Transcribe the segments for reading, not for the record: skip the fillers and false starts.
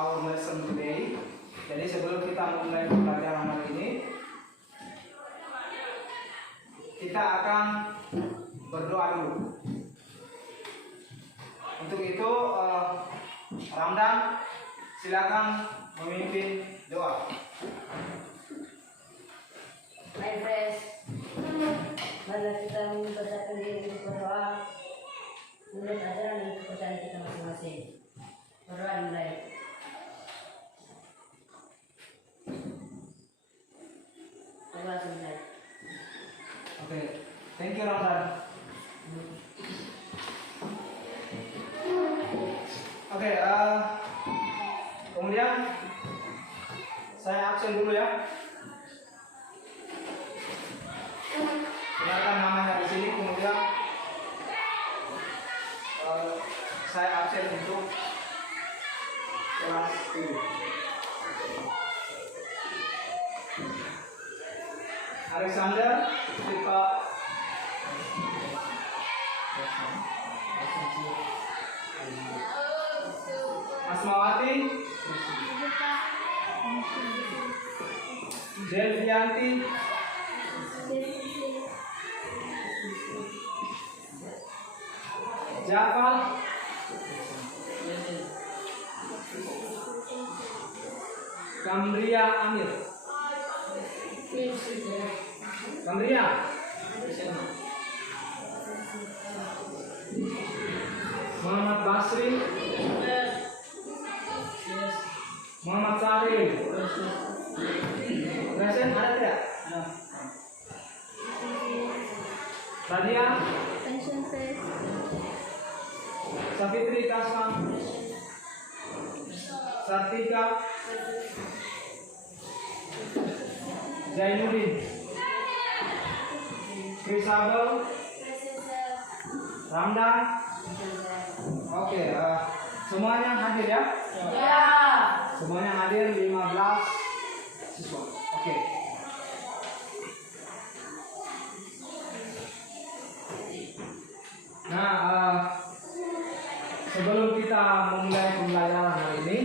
our lesson today. Jadi sebelum kita mulai pelajaran hari ini, kita akan berdoa dulu. Untuk itu, Ramdan, silakan memimpin doa. My friends, marilah kita mempersiapkan diri untuk berdoa menurut ajaran dan kepercayaan kita masing-masing. Berdoa dimulai. Berdoa dimulai. Oke, thank you Ramdan. Oke, kemudian saya absen dulu ya. Dengarkan namanya di sini, kemudian saya absen untuk kelas 7. Alexander, Pak Asmawati, Delvianti, Jafar, Kamria Amir, Kamria, Muhammad Basri, Muhammad Salim, present ada tidak? Radia, Safitri Kasman, Sartika, Zainuddin, Krisabel, Ramdan. Oke, semuanya hadir ya? Ya. Semuanya hadir 15 siswa. Oke. Nah, sebelum kita memulai pembelajaran hari ini,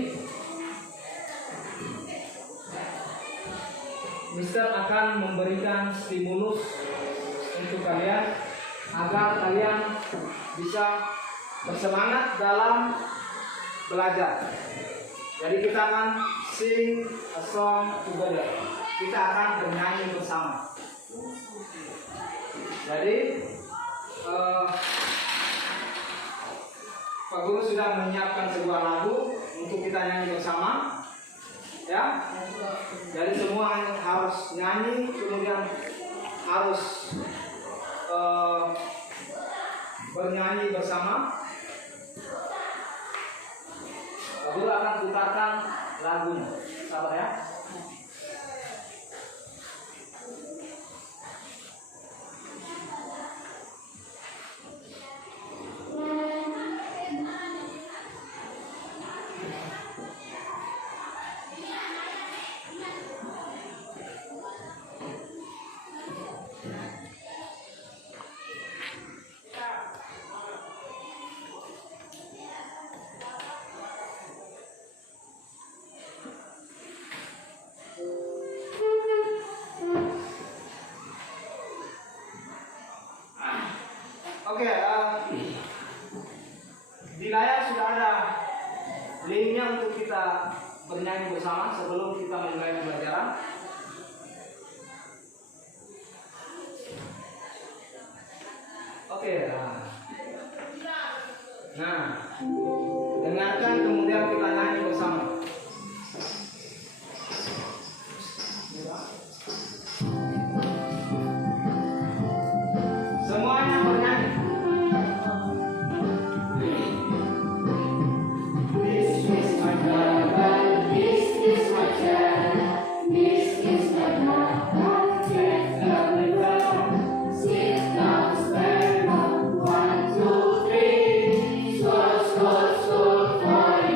Mister akan memberikan stimulus untuk kalian agar kalian bisa bersemangat dalam belajar. Jadi kita akan sing a song together. Kita akan bernyanyi bersama. Jadi Pak Guru sudah menyiapkan sebuah lagu untuk kita nyanyi bersama, ya. Jadi semua harus nyanyi, kemudian harus bernyanyi bersama. Pak Guru akan putarkan lagunya, sabar ya. Oke, di layar sudah ada linknya untuk kita bernyanyi bersama sebelum kita mulai pembelajaran. Oke, nah, dengarkan kemudian kita nyanyi bersama. Semuanya bernyanyi. This is my Bible, this is my channel, this is my heart, let every bell, sit down, stand up, 1, 2, 3, score, score, score for you.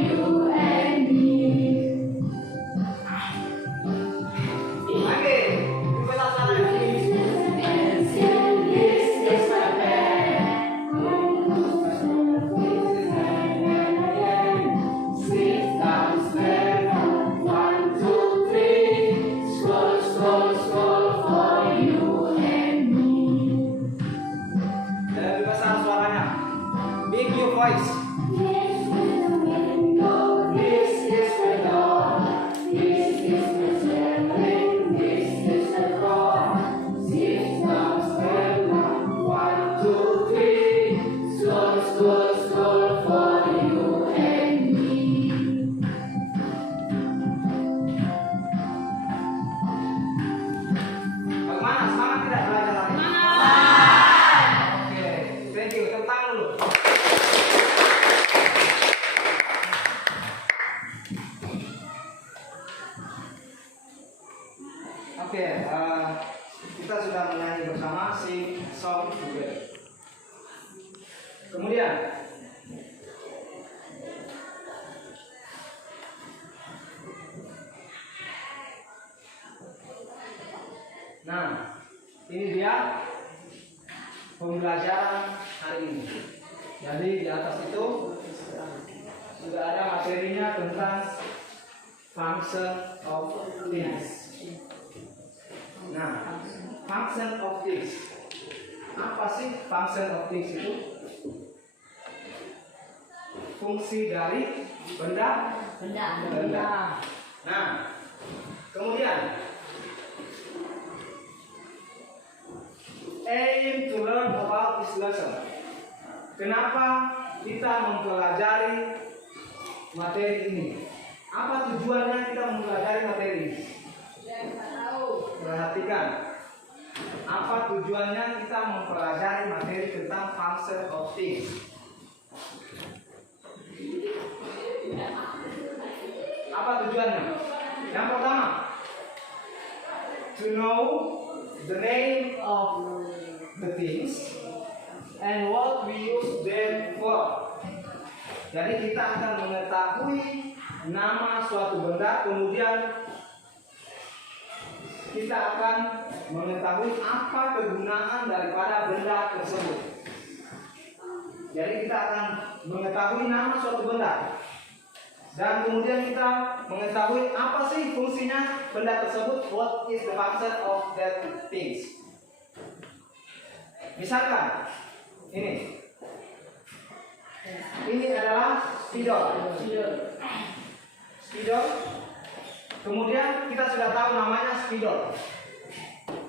Oke, kita sudah menyanyi bersama sing song together. Kemudian nah, ini dia pembelajaran hari ini. Jadi di atas itu sudah ada materinya tentang function of things. Nah, function of things. Apa sih function of things itu? Fungsi dari benda. Nah, kemudian aim to learn about this lesson. Kenapa kita mempelajari materi ini? Apa tujuannya kita mempelajari materi ini? Perhatikan. Apa tujuannya kita mempelajari materi tentang function of things? Apa tujuannya? Yang pertama, to know the name of the things and what we use them for. Jadi kita akan mengetahui nama suatu benda, kemudian kita akan mengetahui apa kegunaan daripada benda tersebut. Jadi kita akan mengetahui nama suatu benda, dan kemudian kita mengetahui apa sih fungsinya benda tersebut. What is the function of that things? Misalkan ini adalah spidol. Kemudian kita sudah tahu namanya spidol.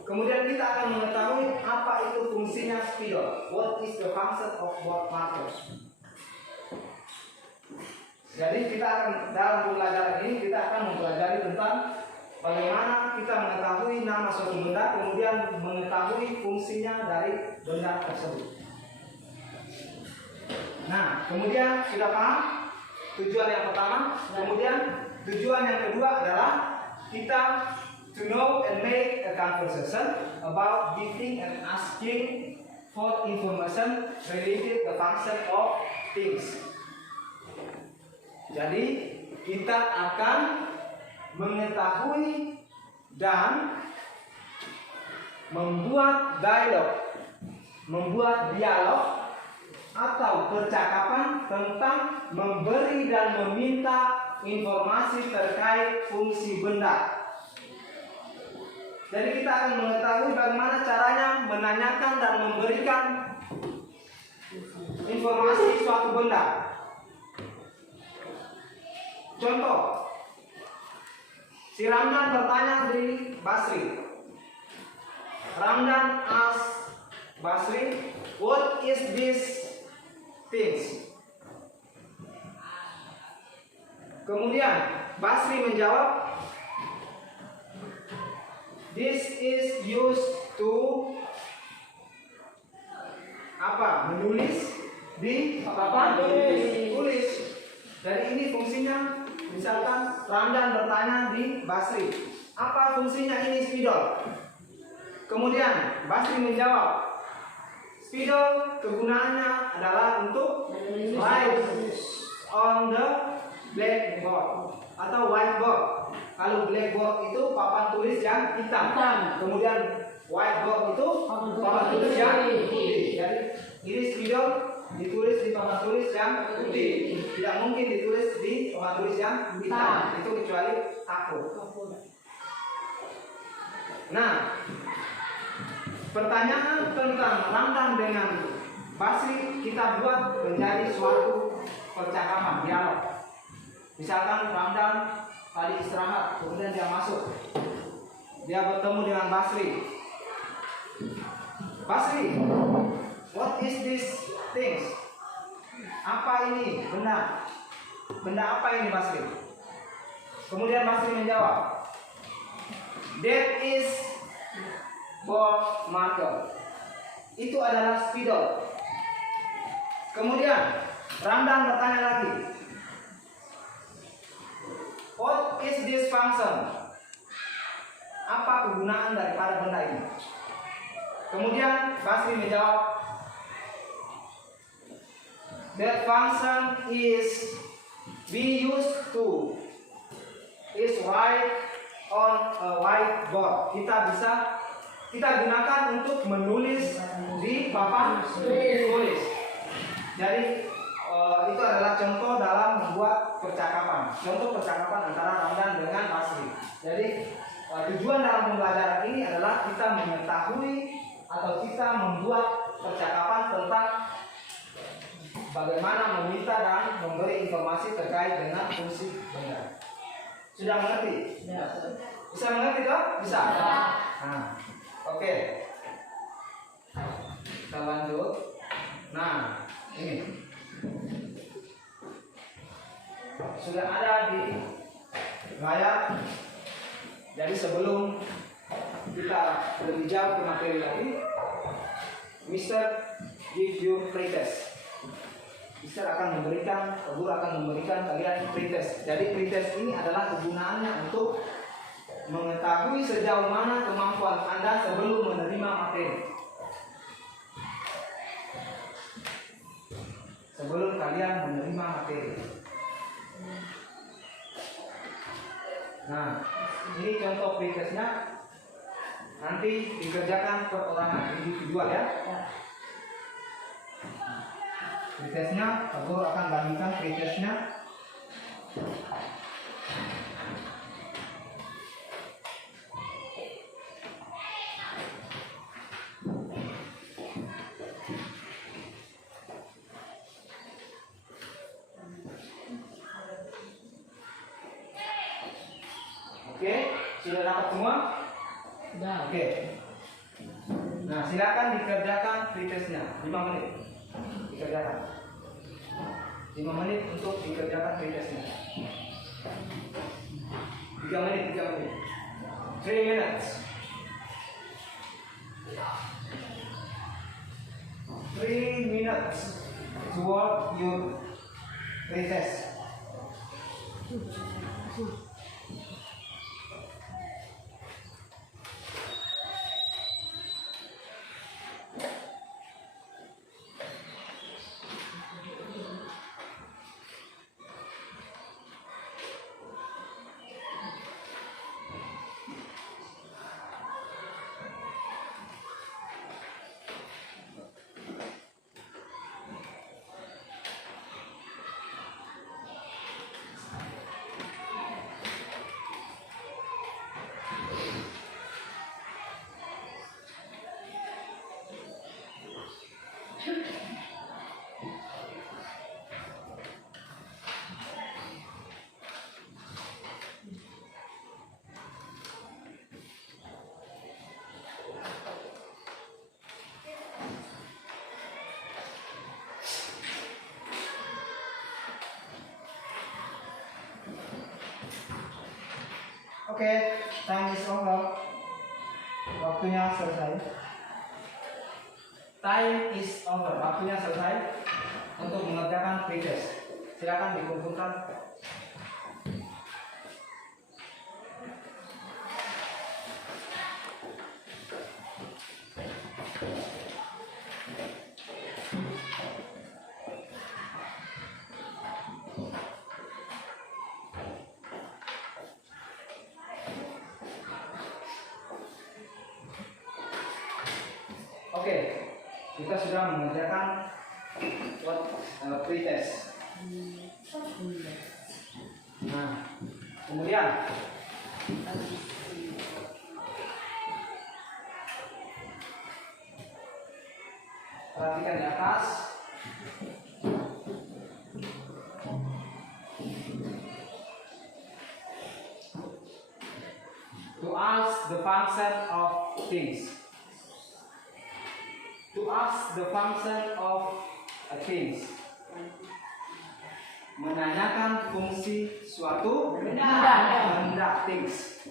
Kemudian kita akan mengetahui apa itu fungsinya spidol. What is the function of board marker? Jadi kita akan dalam pembelajaran ini kita akan mempelajari tentang bagaimana kita mengetahui nama suatu benda, kemudian mengetahui fungsinya dari benda tersebut. Nah, kemudian sudah paham tujuan yang pertama. Kemudian tujuan yang kedua adalah kita to know and make a conversation about giving and asking for information related the function of things. Jadi kita akan mengetahui dan membuat dialog atau percakapan tentang memberi dan meminta informasi terkait fungsi benda. Jadi kita akan mengetahui bagaimana caranya menanyakan dan memberikan informasi suatu benda. Contoh, si Ramdan bertanya di Basri. Ramdan ask Basri, what is this things? Kemudian Basri menjawab, this is used to apa? Menulis di papan tulis. Jadi ini fungsinya. Misalkan Ramdan bertanya di Basri, apa fungsinya ini spidol? Kemudian Basri menjawab, spidol kegunaannya adalah untuk write on the blackboard atau whiteboard. Kalau blackboard itu papan tulis yang hitam. Kemudian whiteboard itu papan tulis yang putih. Jadi ini spidol ditulis di papan tulis yang putih. Tidak mungkin ditulis di papan tulis yang hitam. Itu kecuali aku. Nah, pertanyaan tentang Ramdan dengan Basri kita buat menjadi suatu percakapan, dialog. Misalkan Ramdan tadi istirahat, kemudian dia masuk. Dia bertemu dengan Basri. Basri, what is this things? Apa ini benda? Benda apa ini Basri? Kemudian Basri menjawab, that is board marker. Itu adalah spidol. Kemudian Ramdan bertanya lagi, what is this function? apa kegunaan daripada benda ini. Kemudian Basri menjawab, that function is we used to is write on a whiteboard. Kita gunakan untuk menulis di papan tulis. Jadi itu adalah contoh dalam membuat percakapan. Contoh percakapan antara Ramdan dengan Basri. Jadi tujuan dalam pembelajaran ini adalah kita mengetahui atau kita membuat percakapan tentang bagaimana meminta dan memberi informasi terkait dengan fungsi benda. Sudah mengerti? Ya. Bisa mengerti toh? Bisa? Ya. Nah, oke. Kita lanjut. Nah, ini sudah ada di layar. Jadi sebelum kita lebih jauh ke materi lagi, Mister give you pretest. Mister akan memberikan, guru akan memberikan kalian pretest. Jadi pretest ini adalah kegunaannya untuk mengetahui sejauh mana kemampuan Anda sebelum menerima materi. Sebelum kalian menerima materi. Nah, ini contoh pretestnya. Nanti dikerjakan perorangan individual ya. Pretestnya, guru akan bandingkan pretestnya. Oke, sudah dapat semua? Sudah. Oke. Nah, silakan dikerjakan pretestnya 5 menit. Dikerjakan 5 menit untuk dikerjakan pretestnya. 3 menit 3 minutes 3 minutes to work your pretest. Oke, time is over. Waktunya selesai. Time is over. Waktunya selesai untuk mengerjakan pretest. Silakan dikumpulkan. Oke, kita sudah mengerjakan pretest. Nah, kemudian perhatikan di atas. To ask the function of things. To ask the function of a things. Menanyakan fungsi suatu benda things.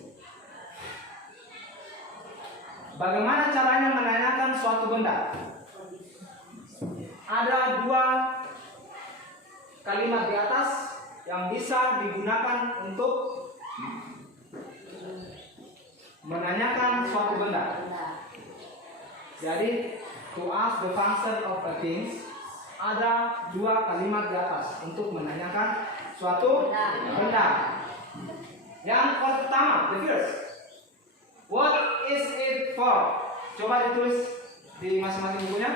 Bagaimana caranya menanyakan suatu benda? Ada 2 kalimat di atas yang bisa digunakan untuk menanyakan suatu benda. Jadi to ask the function of a thing, ada dua kalimat di atas untuk menanyakan suatu benda. Yang pertama, the first, what is it for? Coba ditulis di masing-masing bukunya.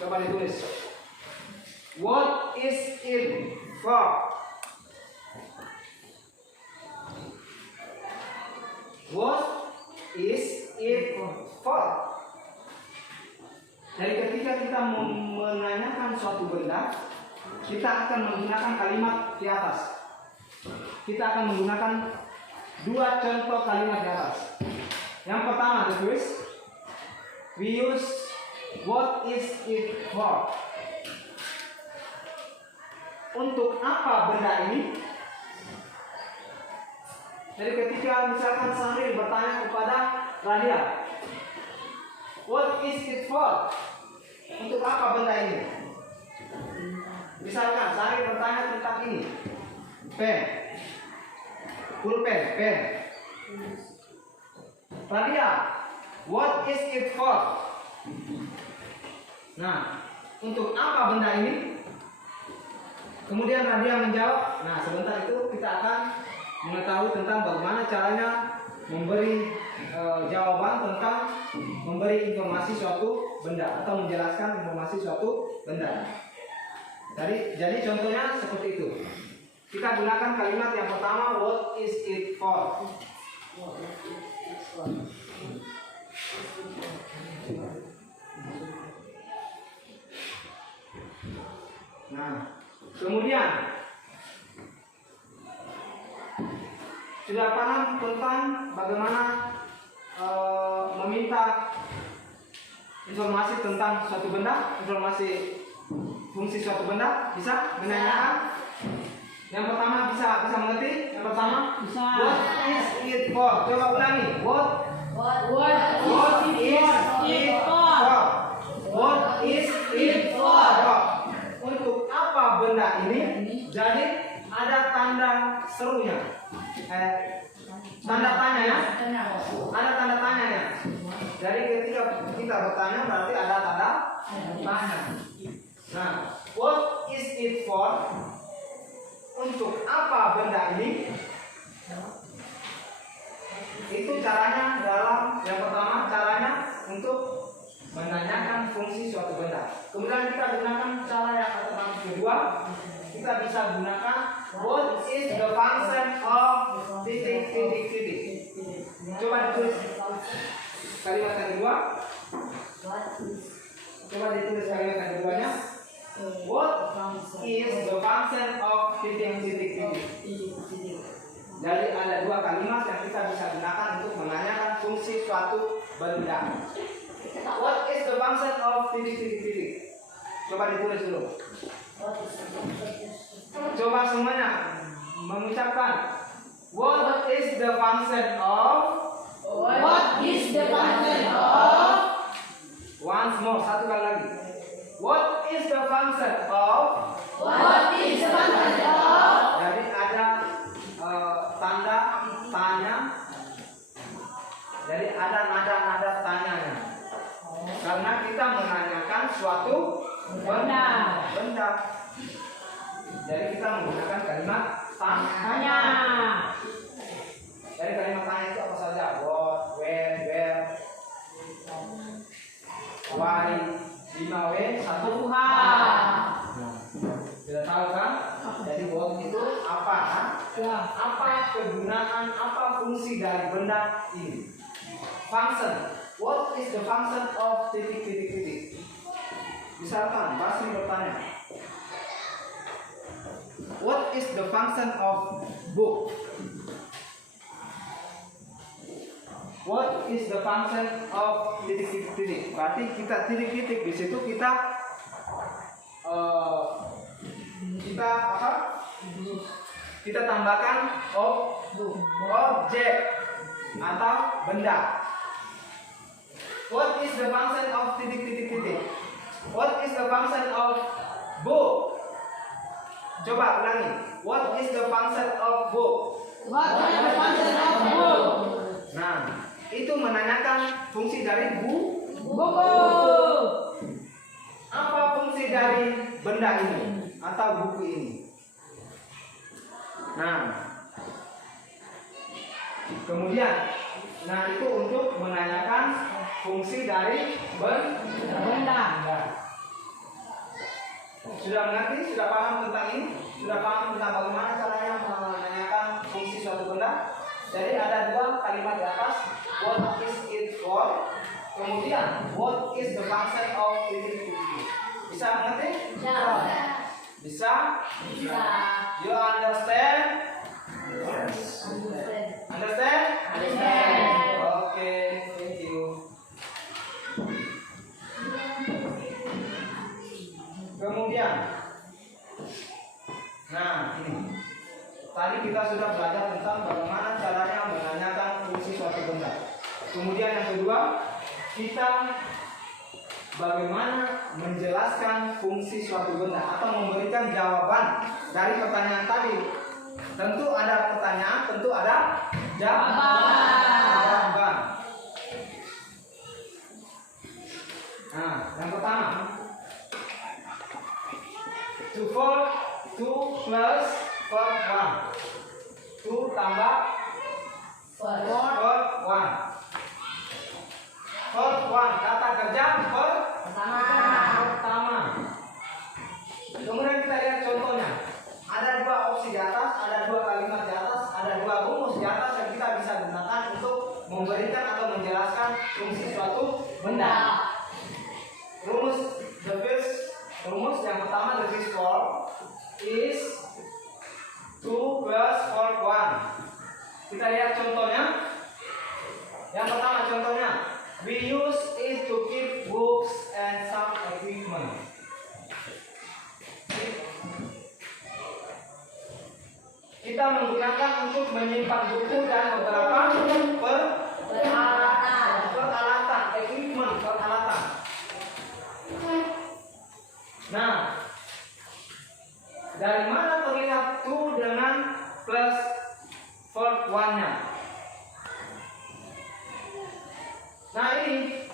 Coba ditulis. What is it for? What is it for? Jadi ketika kita menanyakan suatu benda, kita akan menggunakan kalimat di atas. Kita akan menggunakan dua contoh kalimat di atas. Yang pertama, the first, we use what is it for? Untuk apa benda ini? Jadi ketika misalkan Sahri bertanya kepada Radia, what is it for? Untuk apa benda ini? Misalkan Sahri bertanya tentang ini, pen, pulpen, pen. Radia, what is it for? Nah, untuk apa benda ini? Kemudian Radia menjawab. Nah, sebentar itu kita akan mengetahui tentang bagaimana caranya memberi jawaban tentang memberi informasi suatu benda atau menjelaskan informasi suatu benda. Jadi contohnya seperti itu. Kita gunakan kalimat yang pertama, what is it for? Nah, kemudian sudah paham tentang bagaimana meminta informasi tentang suatu benda, informasi fungsi suatu benda, bisa menanyakan. Yang pertama bisa mengerti? Yang pertama, Bisa. what is it for? Coba ulangi. What is it for? What is it for? Untuk apa benda ini? Jadi ada tanda serunya. Tanda tanya ya. Ada tanda tanyanya. Jadi ketika kita bertanya berarti ada tanda tanya. Nah, what is it for? Untuk apa benda ini? Itu caranya dalam yang pertama, caranya untuk menanyakan fungsi suatu benda. Kemudian kita gunakan cara yang alternatif kedua. Kita bisa gunakan what is the function of titik. Coba ditulis kalimat yang kedua. Coba ditulis kalimat yang keduanya. What is the function of titik. Jadi ada dua kalimat yang kita bisa gunakan untuk menanyakan fungsi suatu benda. What is the function of titik. Coba ditulis dulu. Coba semuanya mengucapkan what is the function of. Once more, satu kali lagi. What is the function of? Jadi ada tanda tanya. Jadi ada nada tanyanya. Karena kita menanyakan suatu benda. Jadi kita menggunakan kalimat tanya. Jadi kalimat tanya itu apa saja? What, when, where, why, 5W, 1H. Sudah tahu kan? Jadi what itu apa? Apa kegunaan, apa fungsi dari benda ini? Function. What is the function of titik. Misalkan Basri bertanya, what is the function of book? What is the function of titik. Berarti kita titik di situ kita apa? Kita tambahkan objek atau benda. What is the function of titik. What is the function of book? Coba ulangi. What is the function of book? Nah, itu menanyakan fungsi dari Buku. apa fungsi dari benda ini atau buku ini. Nah, kemudian, itu untuk menanyakan fungsi dari benda. Sudah mengerti? Sudah paham tentang ini? Sudah paham tentang bagaimana caranya menanyakan fungsi suatu benda? Jadi ada dua kalimat di atas. What is it for? Kemudian, what is the function of it? Bisa mengerti? Bisa? You understand? Understand? Oke, thank you. Kemudian, ini. Tadi kita sudah belajar tentang bagaimana caranya menanyakan fungsi suatu benda. Kemudian yang kedua, kita bagaimana menjelaskan fungsi suatu benda atau memberikan jawaban dari pertanyaan tadi. Tentu ada pertanyaan, tentu ada jawaban. Nah, yang pertama, 2 plus 1. 2 tambah 1. 1. Kata kerja pertama. Kemudian kita lihat contohnya. Ada dua opsi di atas, ada dua kalimat di atas, ada dua rumus di atas yang kita bisa gunakan untuk memberikan atau menjelaskan fungsi suatu benda. Rumus yang pertama, the first form is 2 plus 1. Kita lihat contohnya. Yang pertama contohnya, we use it to keep books and some equipment. Kita menggunakan untuk menyimpan buku dan beberapa peralatan, equipment, peralatan. Nah, dari mana terlihat 2 dengan plus 1-nya? Nah, ini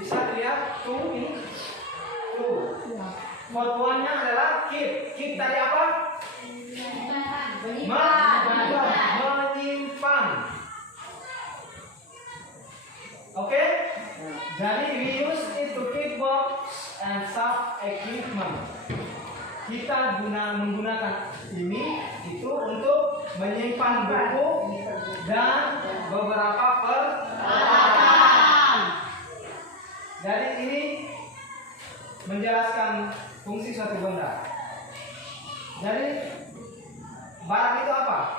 bisa dilihat 2 ini 2. 1-nya adalah keep. Keep tadi apa? Menyimpan. Oke? Jadi we use it to keep books and some equipment. Kita menggunakan itu untuk menyimpan buku dan beberapa peralatan. Jadi ini menjelaskan fungsi suatu benda. Jadi barang itu apa?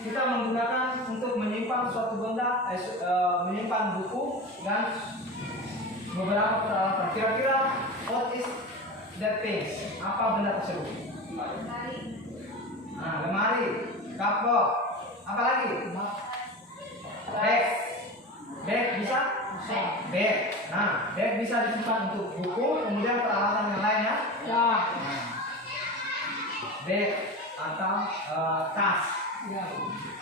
Kita menggunakan untuk menyimpan suatu benda, menyimpan buku dan beberapa peralatan. Kira-kira what is that things? Apa benda tersebut? Lemari, cupboard, apa lagi? Bag bisa? Bag. Bag bisa disimpan untuk buku, kemudian peralatan yang lainnya. Bag atau tas.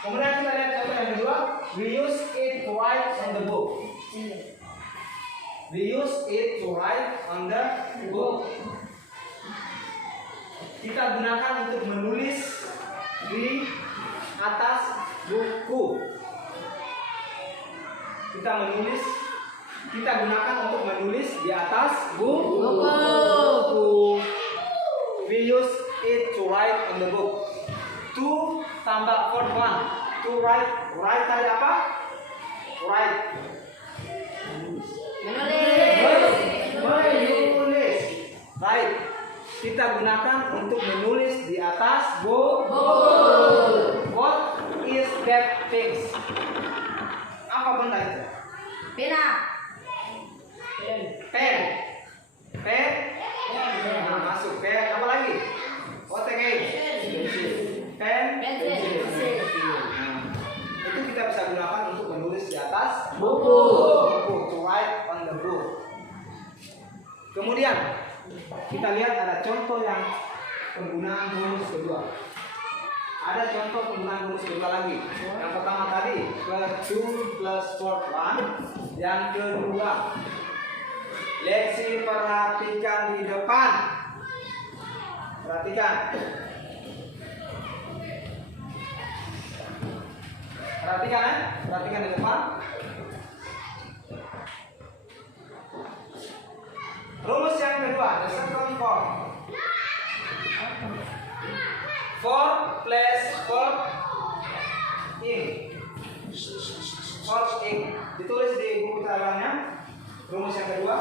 Kemudian kita lihat contoh yang kedua, we use it to write on the book. We use it to write on the book. Kita gunakan untuk menulis di atas buku. Kita gunakan untuk menulis di atas buku. We use it to write on the book. 2 tambah 1. To write. Write tadi apa? Write. Menulis. Right. Kita gunakan untuk menulis di atas buku. What is that things? Apa benda itu? Pena. Pen. Masuk pen. Apa lagi? What again? Pen. Itu kita bisa gunakan untuk menulis di atas buku. To write on the book. Kemudian Kita lihat ada contoh yang penggunaan rumus kedua. Ada contoh penggunaan rumus kedua lagi. Yang pertama tadi plus 2 plus 4 1. Yang kedua, Lexi perhatikan di depan. Perhatikan. Perhatikan ya, perhatikan di depan. Rumus yang kedua, the second form. 4 plus 4 in. 4 in. Ditulis di buku catatan. Rumus yang kedua.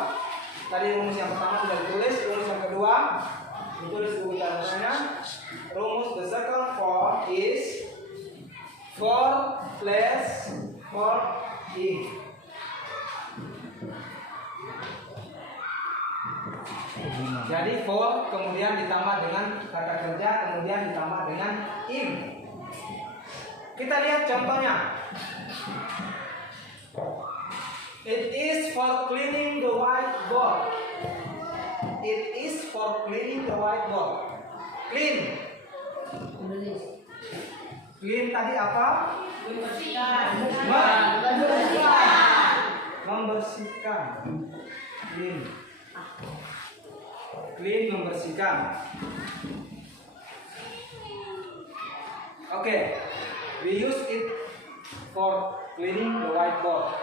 Tadi rumus yang pertama sudah ditulis. Rumus yang kedua ditulis di buku catatan. Rumus the second form is 4 plus 4 in. Jadi 4 kemudian ditambah dengan kata kerja, kemudian ditambah dengan in. Kita lihat contohnya. It is for cleaning the whiteboard. It is for cleaning the whiteboard. Clean. Menulis. Clean tadi apa? Membersihkan. Membersihkan. Clean. Clean, membersihkan. Oke, we use it for cleaning the whiteboard.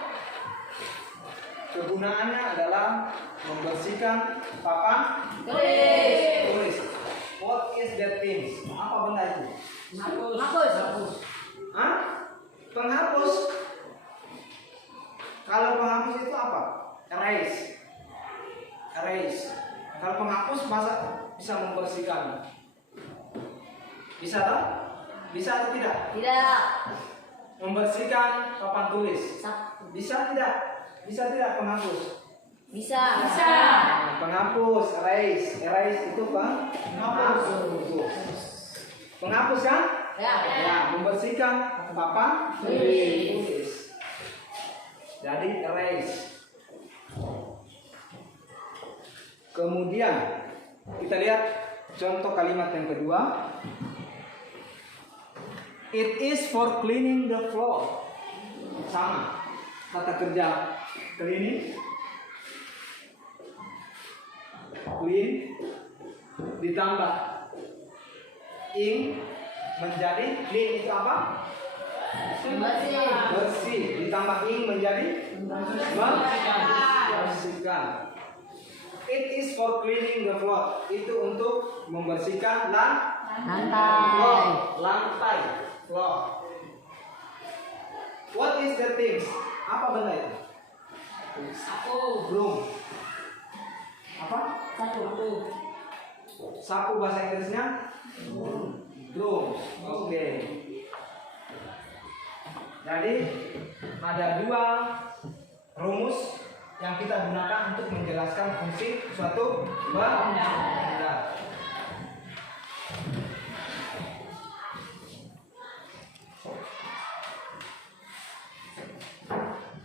Kegunaannya adalah membersihkan papan tulis. What is that thing? Apa benda itu? Hapus. Hah? Penghapus. Kalau penghapus itu apa? Erase. Erase. Kalau penghapus bisa membersihkan. Bisa tak? Bisa atau tidak? Tidak. Membersihkan papan tulis. Bisa tidak? Bisa tidak penghapus? Bisa. Nah, penghapus, erase. Erase itu penghapus. Penghapus kan? Ya. Ya, membersihkan papan tulis. Jadi erase. Kemudian kita lihat contoh kalimat yang kedua. It is for cleaning the floor. Sama kata kerja cleaning, clean ditambah ing menjadi clean itu apa? Bersih. Ditambah ing menjadi membersihkan. It is for cleaning the floor. Itu untuk membersihkan lantai. Floor. What is the things? Apa benda itu? Broom. Apa? Sapu bahasa Inggrisnya? Broom. Oke. Jadi ada dua rumus yang kita gunakan untuk menjelaskan fungsi suatu benda.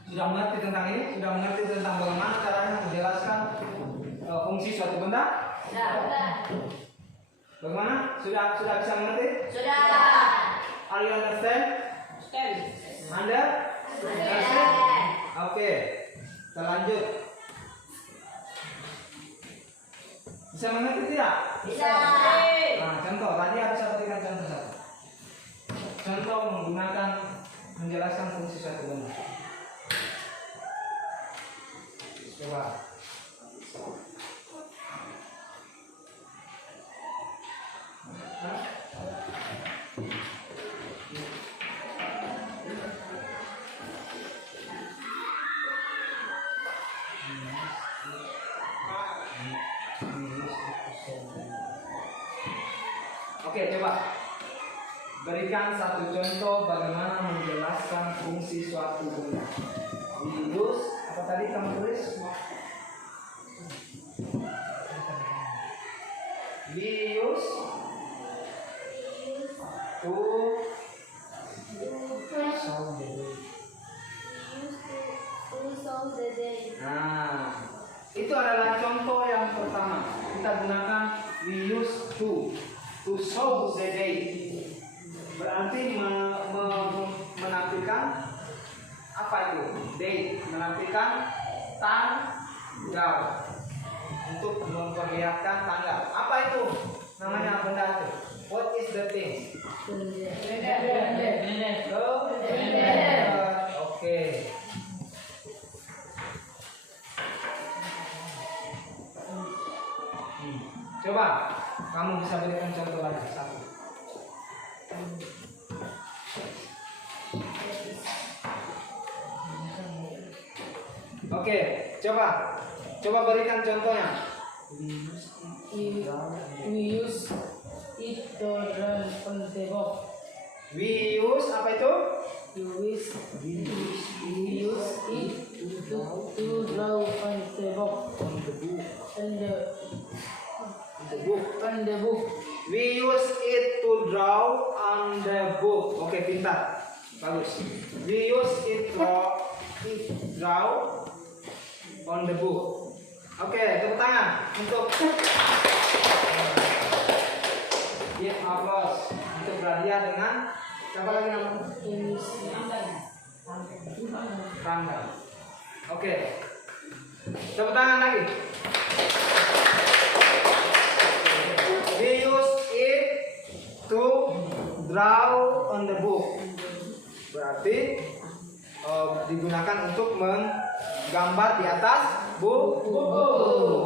Sudah mengerti tentang ini? Sudah mengerti tentang bagaimana caranya menjelaskan fungsi suatu benda? Bagaimana? Sudah bisa mengerti? Sudah. Are you understand? Anda? Oke. Kita lanjut. Bisa mengerti tidak? Bisa. Nah, contoh tadi harus saya berikan contoh satu. Contoh menggunakan menjelaskan fungsi suatu benda. Coba. Oke, coba berikan satu contoh bagaimana menjelaskan fungsi suatu benda. Use apa tadi kamu tulis? We use to solve the day. Nah, itu adalah contoh yang pertama. kita gunakan we use to show the date. Berarti menampilkan apa itu? Date, menampilkan tanggal. Untuk memperlihatkan tanggal. Apa itu namanya benda itu? What is the thing? Oke. Coba kamu bisa berikan contoh lagi satu. Oke, coba berikan contohnya. We use it to run on the book. We use apa itu? We use it to draw on the book. On the book. We use it to draw on the book. Oke, pintar. Bagus. We use it draw on the book. Oke, tepuk tangan untuk give applause untuk berhadiah dengan siapa lagi namanya? Rangga. Oke. Tepuk tangan lagi. We use it to draw on the book. Berarti digunakan untuk menggambar di atas buku.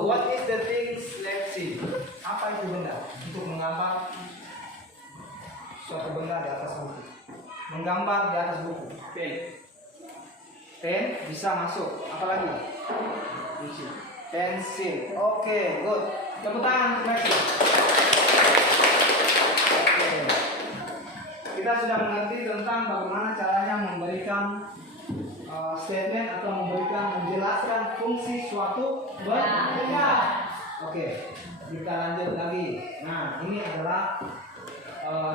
What is the things? Let's see. Apa itu benda? Untuk menggambar suatu benda di atas buku. Menggambar di atas buku. Pen bisa masuk. Apa lagi? Pensil. Oke, good. Tepuk tangan. Oke. Kita sudah mengerti tentang bagaimana caranya memberikan statement atau menjelaskan fungsi suatu benda. Oke, kita lanjut lagi. Nah, ini adalah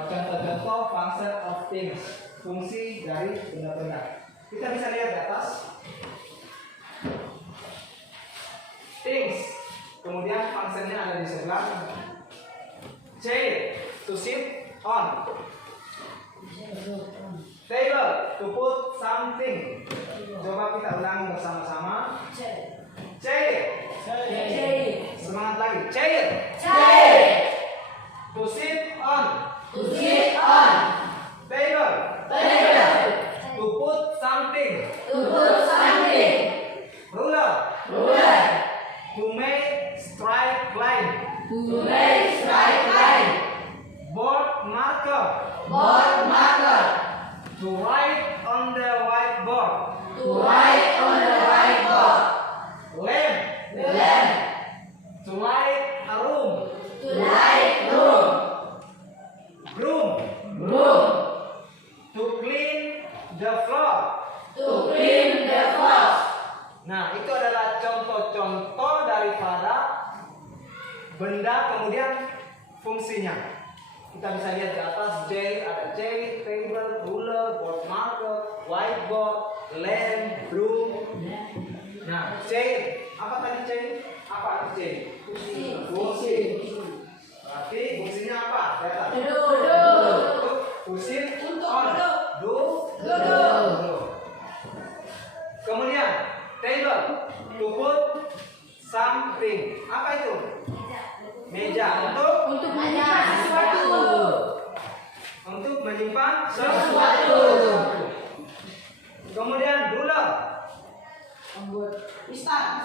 contoh-contoh function of things, fungsi dari benda-benda. Kita bisa lihat di atas things, kemudian fungsinya ada di sebelah. Chair, to sit on. Table, to put something. Coba kita ulangi bersama-sama. Chair. Semangat lagi. Chair. To sit on. Table. To put something. Ruler. To make straight line. Board marker. To write on the whiteboard. Lamp. To light a room. Broom. To clean the floor. Nah, itu adalah contoh-contoh daripada benda, kemudian fungsinya. Kita bisa lihat di atas J, ada J, table, ruler, board marker, whiteboard, lamp, broom. Nah, J, apa tadi J? Apa itu J? Kursi. Berarti fungsinya apa? Lihat. Kursi on. Duduk. Kemudian table, to put something. Apa itu? Meja untuk menyimpan sesuatu. Kemudian ruler. Star.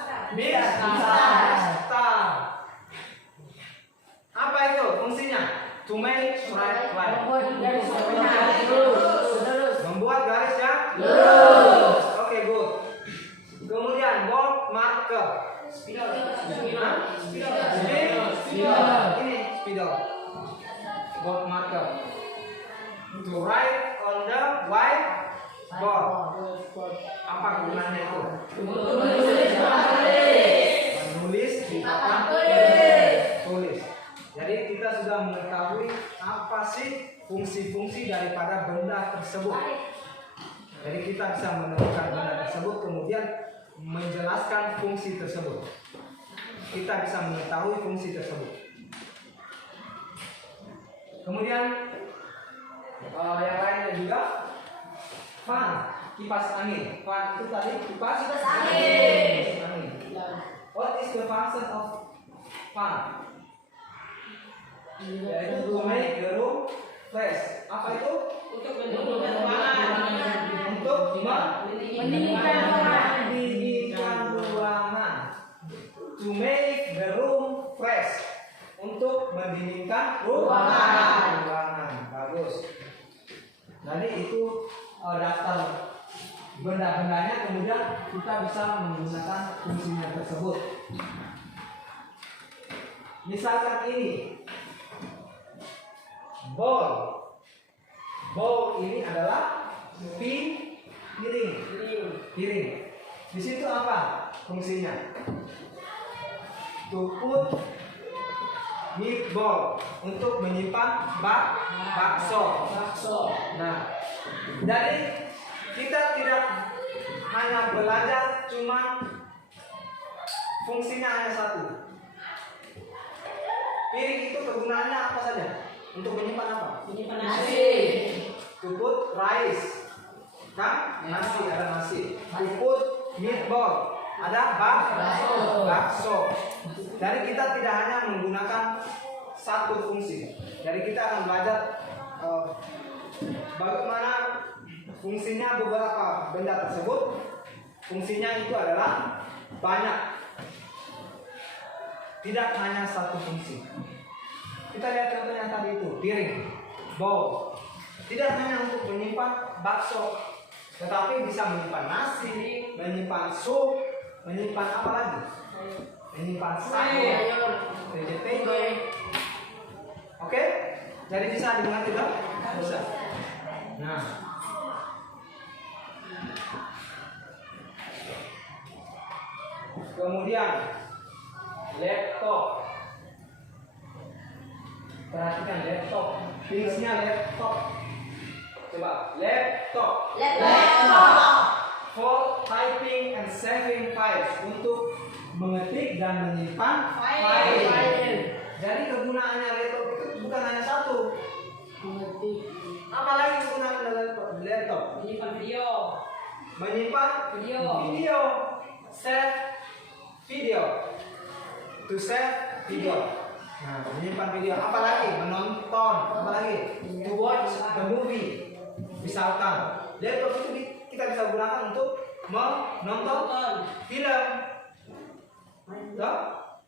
Apa itu fungsinya? To make straight line. Membuat garis yang lurus. Oke, good. Kemudian board marker. Ini spidol. Board marker. To write on the whiteboard. Apa gunanya itu? Menulis di papan tulis. Jadi kita sudah mengetahui apa sih fungsi-fungsi daripada benda tersebut. Jadi kita bisa menemukan benda tersebut, kemudian menjelaskan fungsi tersebut. kita bisa mengetahui fungsi tersebut. Kemudian yang lainnya juga fan, kipas angin. Fan itu tadi kipas angin. What is the function of fan? Yaitu to make the room fresh. Apa itu? Untuk mendinginkan ruangan. Untuk Mendinginkan ruangan. mendinginkan ruangan. To make the room fresh. Untuk mendinginkan ruangan. Bagus. Jadi itu daftar benda-bendanya, kemudian kita bisa menggunakan fungsinya tersebut. Misalkan ini bowl. Bowl ini adalah piring. Di situ apa fungsinya? To put meatball, untuk menyimpan bakso. Nah, jadi kita tidak hanya belajar cuma fungsinya hanya satu. Piring itu kegunaannya apa saja? Untuk menyimpan apa? Menyimpan nasi. To put rice, kan? Nasi, ada nasi. To put meatball, ada bakso. Jadi kita tidak hanya menggunakan satu fungsi. Jadi kita akan belajar bagaimana fungsinya beberapa benda tersebut. Fungsinya itu adalah banyak, tidak hanya satu fungsi. Kita lihat contohnya tadi itu, piring, bowl. Tidak hanya untuk menyimpan bakso, tetapi bisa menyimpan nasi, menyimpan sup, menyimpan apa lagi? Menyimpan sayur, vegetable. Oke? Jadi bisa dimengerti tak? Bisa. Nah, kemudian laptop. Perhatikan laptop. Fungsinya laptop. Coba laptop. For typing and saving files, untuk mengetik dan menyimpan file. Jadi kegunaannya laptop itu bukan hanya satu. Apalagi kegunaan laptop? Menyimpan video. Menyimpan video. Save video. To save video. Nah, menyimpan video. Apalagi menonton. Apalagi to watch the movie. Misalkan laptop itu kita bisa gunakan untuk menonton film. Toh?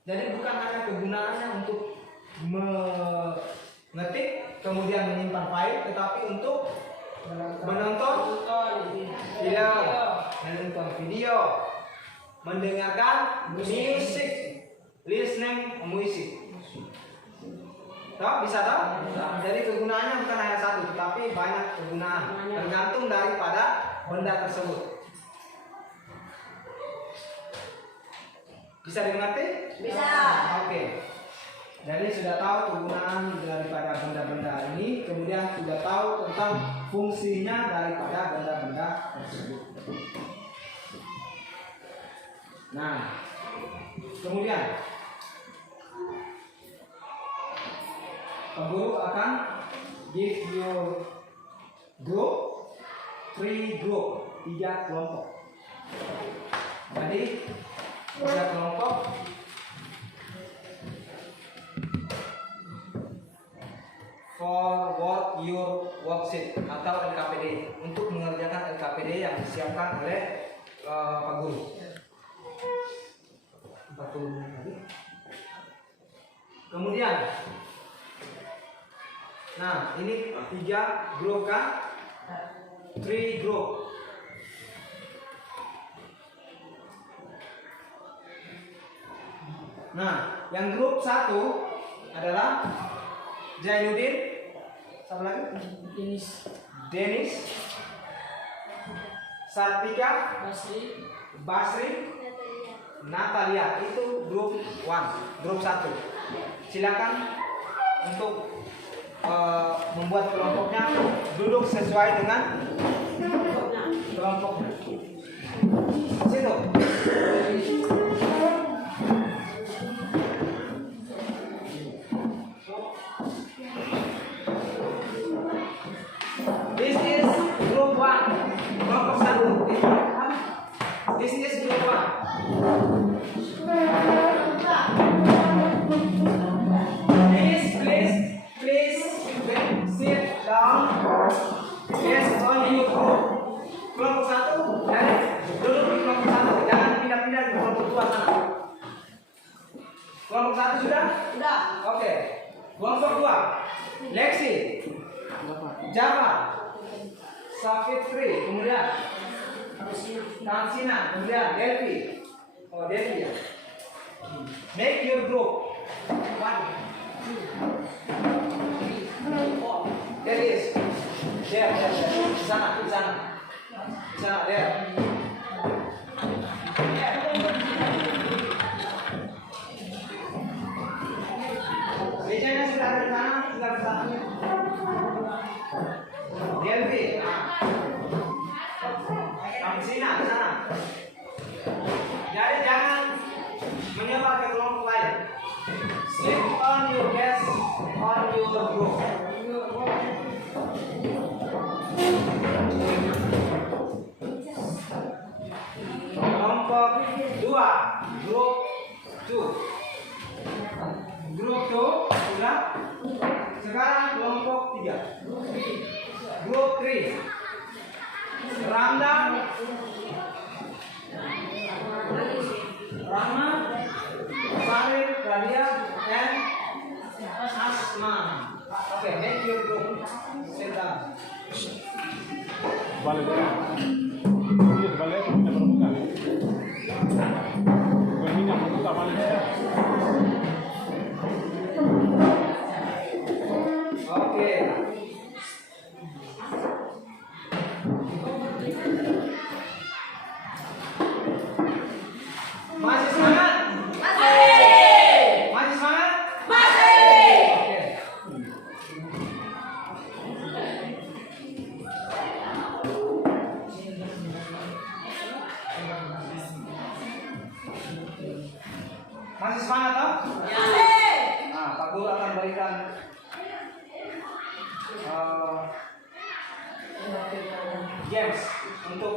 Jadi bukan hanya kegunaannya untuk mengetik kemudian menyimpan file, tetapi untuk menonton film, menonton video, mendengarkan musik, listening music. Toh, bisa toh? Jadi kegunaannya bukan hanya satu, tetapi banyak kegunaan, tergantung daripada benda tersebut. Bisa dimengerti? Bisa. Oke. Jadi sudah tahu kegunaan daripada benda-benda ini, kemudian sudah tahu tentang fungsinya daripada benda-benda tersebut. Nah, kemudian guru akan give you group, 3 group, 3 kelompok. Jadi 3 kelompok for work your worksheet atau LKPD, untuk mengerjakan LKPD yang disiapkan oleh Pak Guru. 40 menit lagi. Kemudian, nah ini 3 grup kan? 3 grup. Nah, yang grup 1 adalah Zainuddin, siapa lagi? Denis, Sartika, Basri, Natalia. Itu grup 1, grup 1. Silakan untuk membuat kelompoknya, duduk sesuai dengan kelompoknya. Situ. Lexi, Java, Safitri, kemudian Tansina, kemudian Delphi. Oh, Delphi ya. Make your group. 1, 2, 3, 4. There is. There. Di sana. There. Mejanya sudah ada di sana, tinggal di sana. Delphi. Tansina di sana. Jadi jangan menyebar ke kelompok lain. Sleep on your desk, on your group. Kelompok 2, grup 2. Grup 2 sudah. Sekarang kelompok 3. Grup 3. Ramdan, Rama, Farid, Radia, and Asma. Okay, make your group. Sit down. Vale, vale, punya permukaan. Ini yang permukaan vale. Oke. Masih semangat? Masih semangat? Oke. Masih semangat toh? Nah, Pak Guru akan berikan games untuk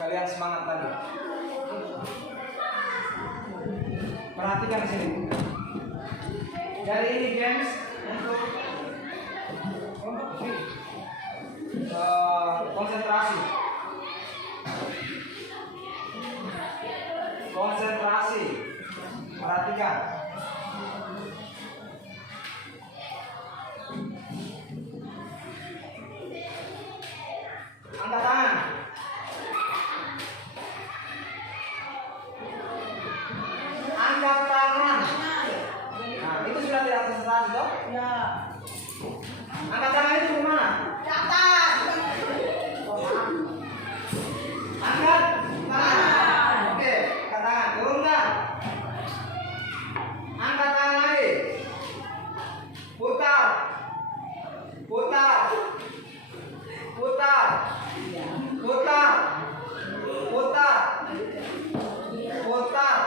kalian semangat tadi. Perhatikan di sini. Jadi ini games untuk konsentrasi. Konsentrasi. Perhatikan. Angkat tangan. Angkat tangan. Nah, itu sudah tidak konsentrasi toh? Ya. Angkat tangan itu kemana? Angkat tangan. Oke, angkat tangan. Turunkan. Angkat tangan lagi. Putar. Putar. Putar. Putar. Putar. Putar.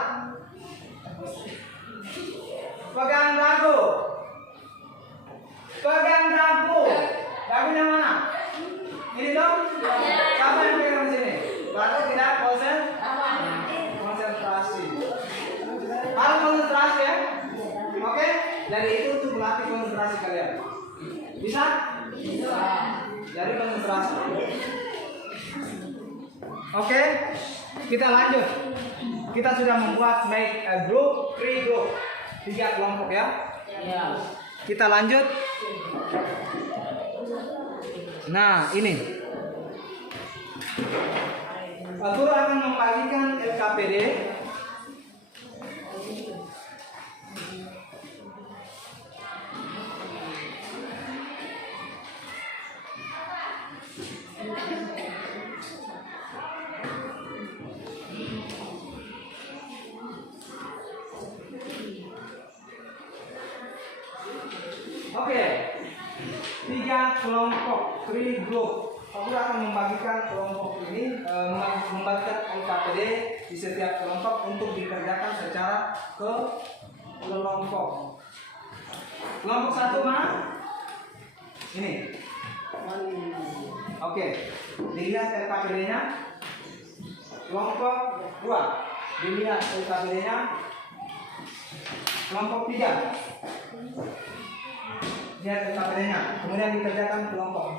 Pegang dagu. Pegang dagu. Dagunya mana? Ini dong? Siapa yang pegang di sini? Berarti tidak konsentrasi. Harus konsentrasi ya. Oke? Dari itu untuk melatih konsentrasi kalian. Bisa? Bisa. Jadi konsentrasi. Oke? Kita lanjut. Kita sudah membuat make a group, 3 group. 3 kelompok ya. Ya. Kita lanjut. Nah, ini. Pak Guru akan membagikan LKPD. Oke. 3 kelompok, 3 group. Aku akan membagikan kelompok ini, membagikan LKPD di setiap kelompok untuk dikerjakan secara kelompok. Kelompok 1 mana? Ini. Oke. Dilihat LKPD-nya. Kelompok 2. Dilihat LKPD-nya. Kelompok 3. Lihat LKPD-nya. Kemudian dikerjakan kelompok.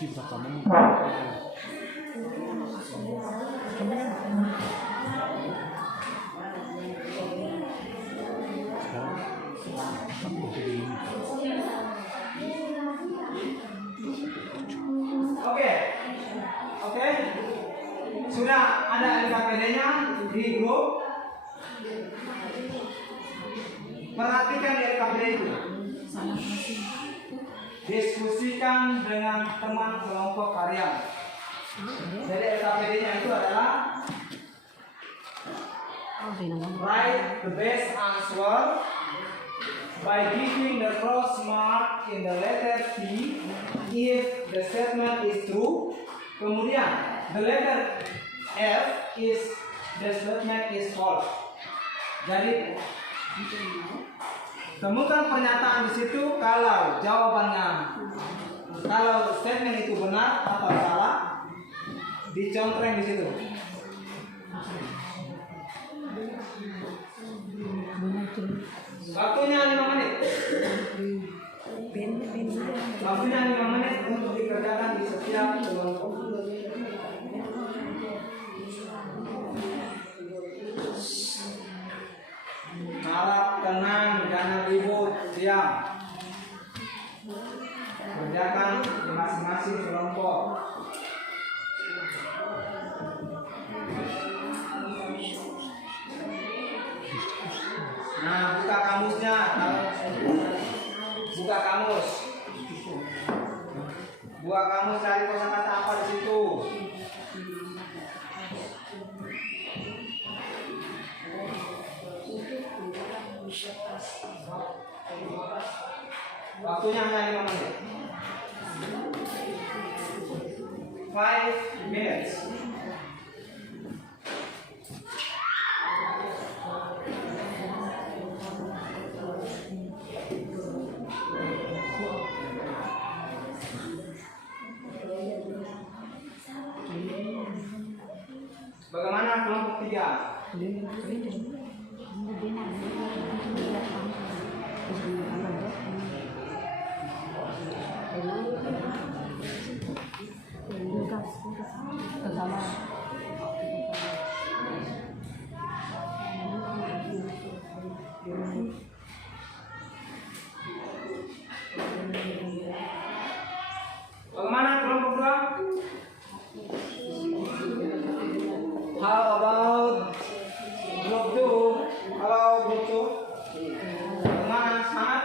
Isi pertama nih. Sekarang aku jadi ini. Oke. Sudah ada LKPD-nya di grup. Perhatikan di LKPD itu. Diskusikan dengan teman kelompok kalian. Jadi LKPD-nya itu adalah write the best answer by giving the cross mark in the letter T if the statement is true. Kemudian the letter F is the statement is false. Jadi temukan pernyataan di situ kalau jawabannya, kalau statement itu benar atau salah, dicontreng di situ. Waktunya 5 menit. Waktunya 5 menit untuk dikerjakan di setiap kelompok. Harap tenang, jangan ribut, diam. Kerjakan di masing-masing kelompok. Nah, buka kamusnya. Buka kamus. Buka kamus, cari kosakata apa di situ. Waktunya hanya 5 menit. 5 minutes. Bagaimana kelompok 3? Bagaimana kelompok 2? How about group 2? Halo group 2. Bagaimana? Semangat?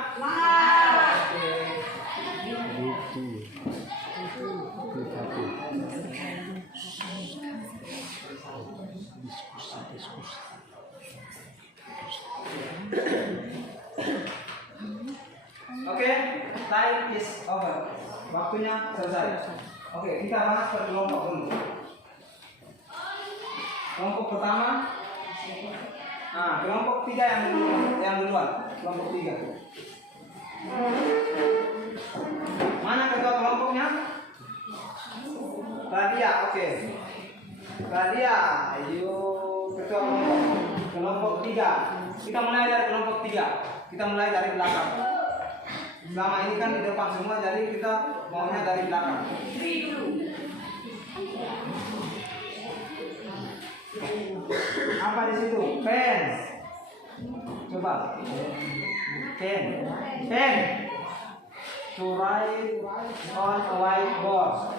Oke, time is over. Waktunya selesai. Oke, kita bahas per kelompok dulu. Kelompok pertama. Nah, kelompok 3 yang duluan. Kelompok 3. Mana ketua kelompoknya? Radia, oke. Radia, ayo ketua kelompok 3. Kita mulai dari kelompok 3. Kita mulai dari belakang. Selama ini kan di depan semua, jadi kita maunya dari belakang. Apa di situ? Pen. Coba. Pen. Pen. To write on a whiteboard.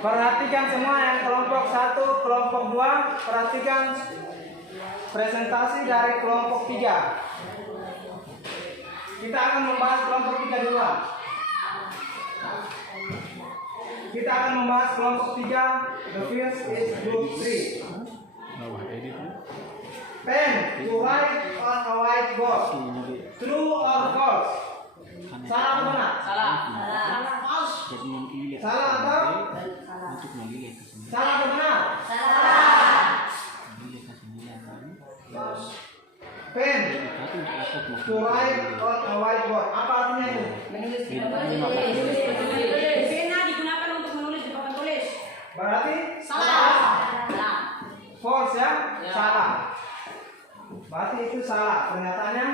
Perhatikan semua yang kelompok 1, kelompok 2, perhatikan presentasi dari kelompok 3. Kita akan membahas kelompok 3 dulu. Kita akan membahas kelompok 3. The first is group 3. Pen to write on a whiteboard. True or false? Salah atau benar? Salah. Salah atau? Salah atau benar? Pen to write on a whiteboard. Apa artinya itu? Menulis di papan Pena digunakan untuk menulis di papan tulis. Berarti Salah. false ya? Ya. Salah. Berarti itu salah. Pernyataannya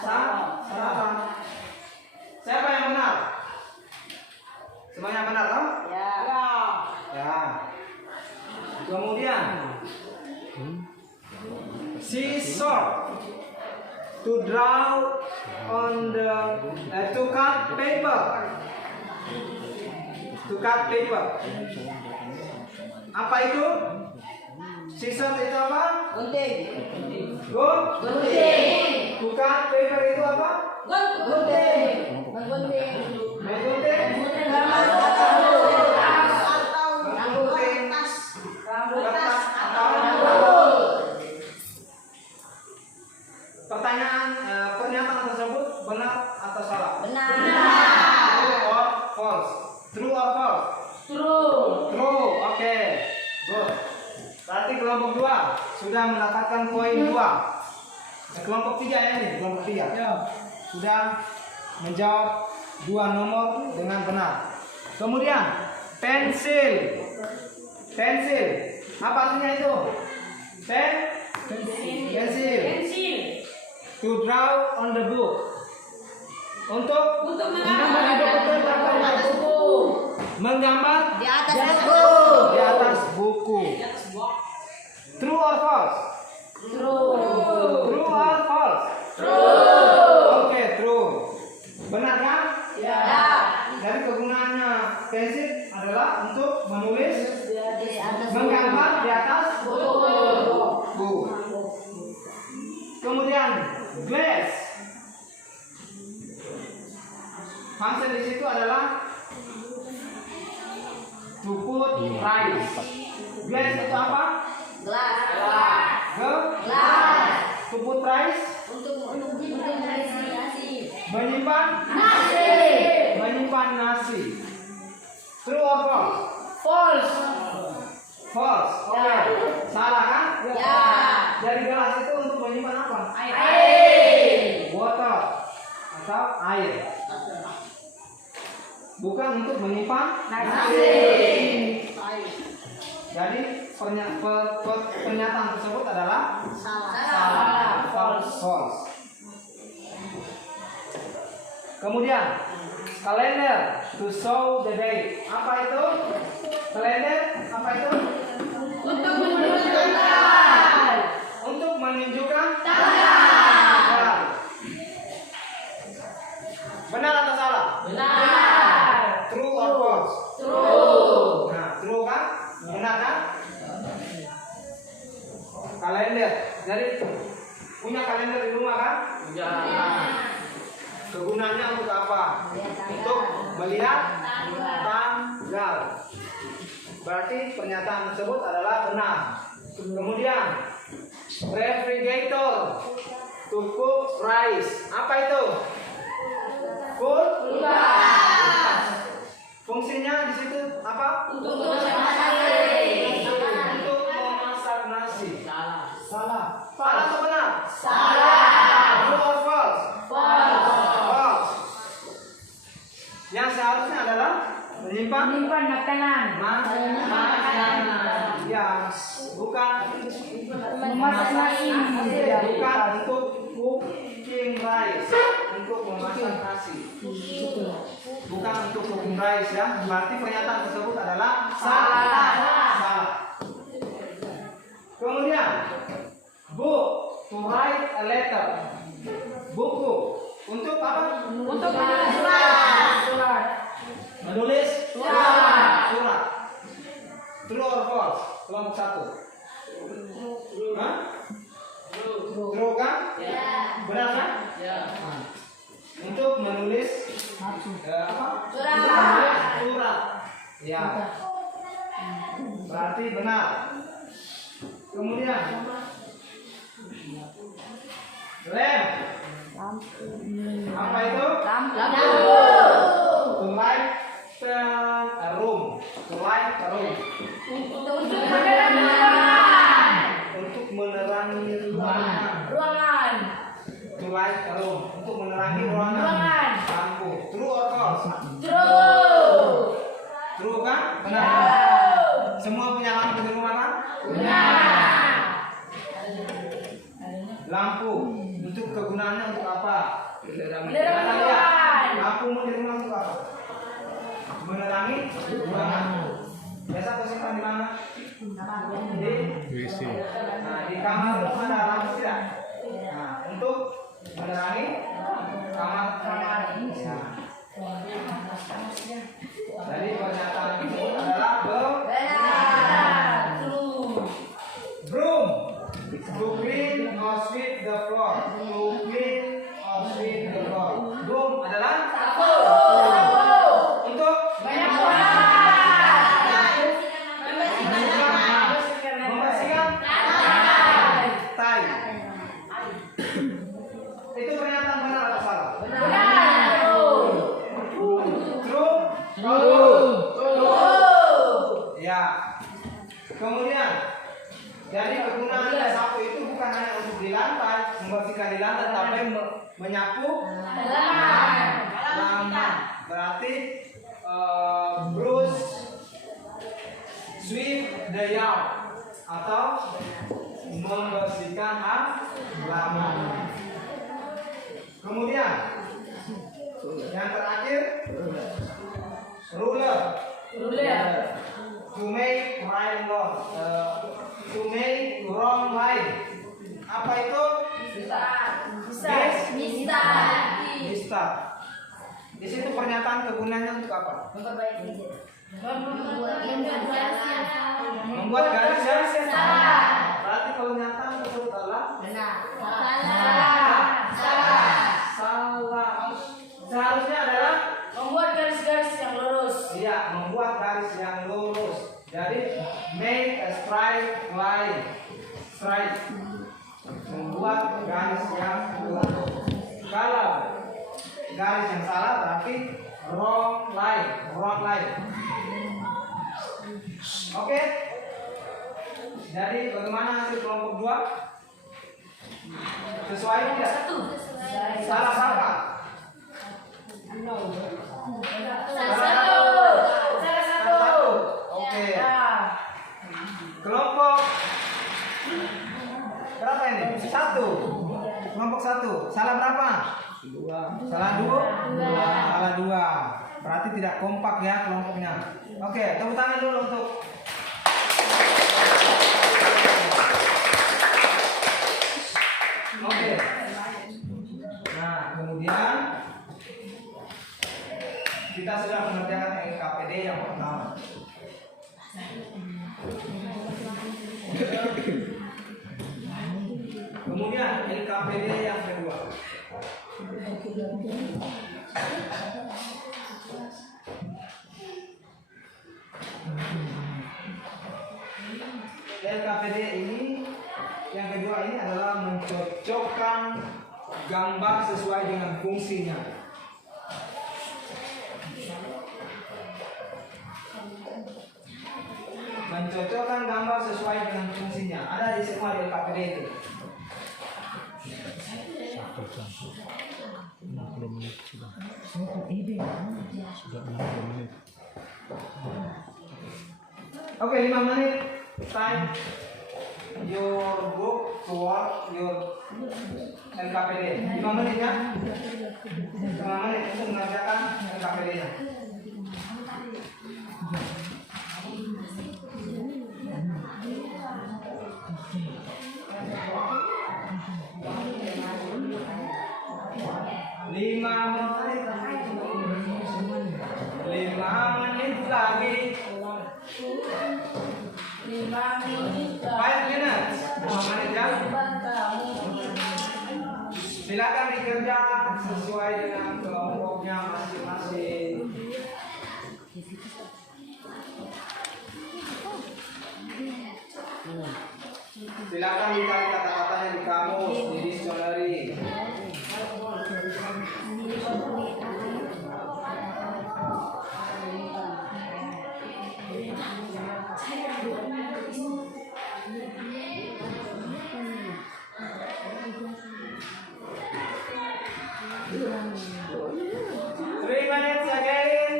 salah. Siapa yang benar? Kemudian scissor, to draw on the to cut paper. To cut paper. Apa itu? Scissor itu apa? Gunting. Gunting. To cut paper itu apa? Gunting. Menggunting. Menggunting. Menggunting rambut Menggunting kertas atau pertanyaan pernyataan tersebut benar atau salah? Benar. True or false? True or false? True. True. Oke. Good. Berarti kelompok 2 sudah mendapatkan poin 2. Kelompok 3 ya ini, kelompok 3. Sudah menjawab 2 nomor dengan benar. Kemudian pensil. Pensil. Apa artinya itu? Pensil. To draw on the book. Untuk menggambar Di atas buku. di atas buku. True or false? True. True or false? Oke, true. Benar kan? Ya. Jadi kegunaannya pensil adalah untuk menulis, Di atas menggambar di atas buku. Kemudian glass. Function di situ adalah to put rice. Glass itu apa? gelas. Gelas. To put rice. Untuk nasi. Menyimpan nasi. True or false? False. False. Oke. Salah kan? Ya. Jadi gelas itu untuk menyimpan apa? Air. Water atau air. Bukan untuk menyimpan nasi. Jadi pernyataan tersebut adalah salah. False. Kemudian kalender, to show the date. Apa itu? Kalender apa itu? Untuk menunjukkan tanggal. Untuk menunjukkan Tanggal. Benar atau salah? Benar. True or false? True. Nah, true kan? Benar kan? Kalender. Jadi punya kalender di rumah kan? Ya. Kegunaannya untuk apa? Untuk melihat tanggal. Berarti pernyataan tersebut adalah benar. Kemudian refrigerator, to cook rice. Apa itu? Kulkas. Fungsinya di situ apa? Untuk memasak nasi. Untuk memasak nasi. Salah atau benar? Salah. True or false? False. False. Yang seharusnya adalah menyimpan makanan. makanan. Ya, bukan Memasak nasi. bukan untuk cooking rice, untuk memasak nasi. Bukan untuk cooking rice ya. Berarti pernyataan tersebut adalah salah. Kemudian book, to write a letter. Buku untuk apa? Untuk menulis surat. Menulis surat. True or false? Kelompok 1. Hah? True kan? Benar kan? Nah, untuk menulis apa? Surat. Ya. Berarti benar. Kemudian lamp. Apa itu? Lampu. To light a room. To light a room. Untuk menerangi ruangan. Untuk menerangi ruangan. To light a room. Untuk menerangi ruangan. Lampu. True or false? True. True kan? Benar. Semua punya lampu di rumah kan? Benar. Lampu. Untuk kegunaannya untuk apa? Menerangi ruangan. Lampu di rumah untuk apa? Menerangi ruangan. Biasa kau simpan di mana? WC. Nah, di kamar umum ada lampu tidak? Nah, untuk menerangi kamar ini. Ya. Jadi pernyataan itu adalah broom. To clean or sweep the floor. To clean or sweep the floor. Broom adalah sapu. Untuk membersihkan tai. Itu pernyataan benar atau salah? True. Ya. Kemudian, jadi kegunaan sapu itu bukan hanya untuk di lantai, membersihkan di lantai, tapi menyapu halaman. Berarti brush, sweep the yard, atau membersihkan halaman. Kemudian yang terakhir, ruler. To make right wrong. To make wrong right. Apa itu? Bisa. Di situ pernyataan kegunaannya untuk apa? Membuat garis yang salah. Berarti kalau nyataan tersebut adalah salah. Seharusnya adalah Membuat garis-garis yang lurus. iya, membuat garis yang lurus. Jadi make a straight line. Straight. Membuat garis yang lurus. Kalau garis yang salah berarti wrong line. Oke. Jadi bagaimana hasil kelompok 2? Sesuai tidak? Salah siapa? Salah satu. Oke. Kelompok berapa ini? 1. Kelompok 1. Salah berapa? 2. Salah 2? Salah 2. Berarti tidak kompak ya kelompoknya. Oke, tepuk tangan dulu untuk Oke. Nah, kemudian kita sudah mengerjakan LKPD yang pertama. Kemudian LKPD yang kedua. LKPD ini yang kedua ini adalah mencocokkan gambar sesuai dengan fungsinya. Mencocokkan gambar sesuai dengan fungsinya. Ada di semua di LKPD itu. 60 menit sudah. Sudah 60 menit. Oke, 5 menit. Time your book to work your LKPD. 5 menit ya. 5 menit untuk mengerjakan LKPD-nya. Lima menit lagi. 5 minutes. 5 menit ya. Silakan dikerjakan sesuai dengan kelompoknya masing-masing. Silakan dicari kata-katanya di kamus, di dictionary. Three minutes again.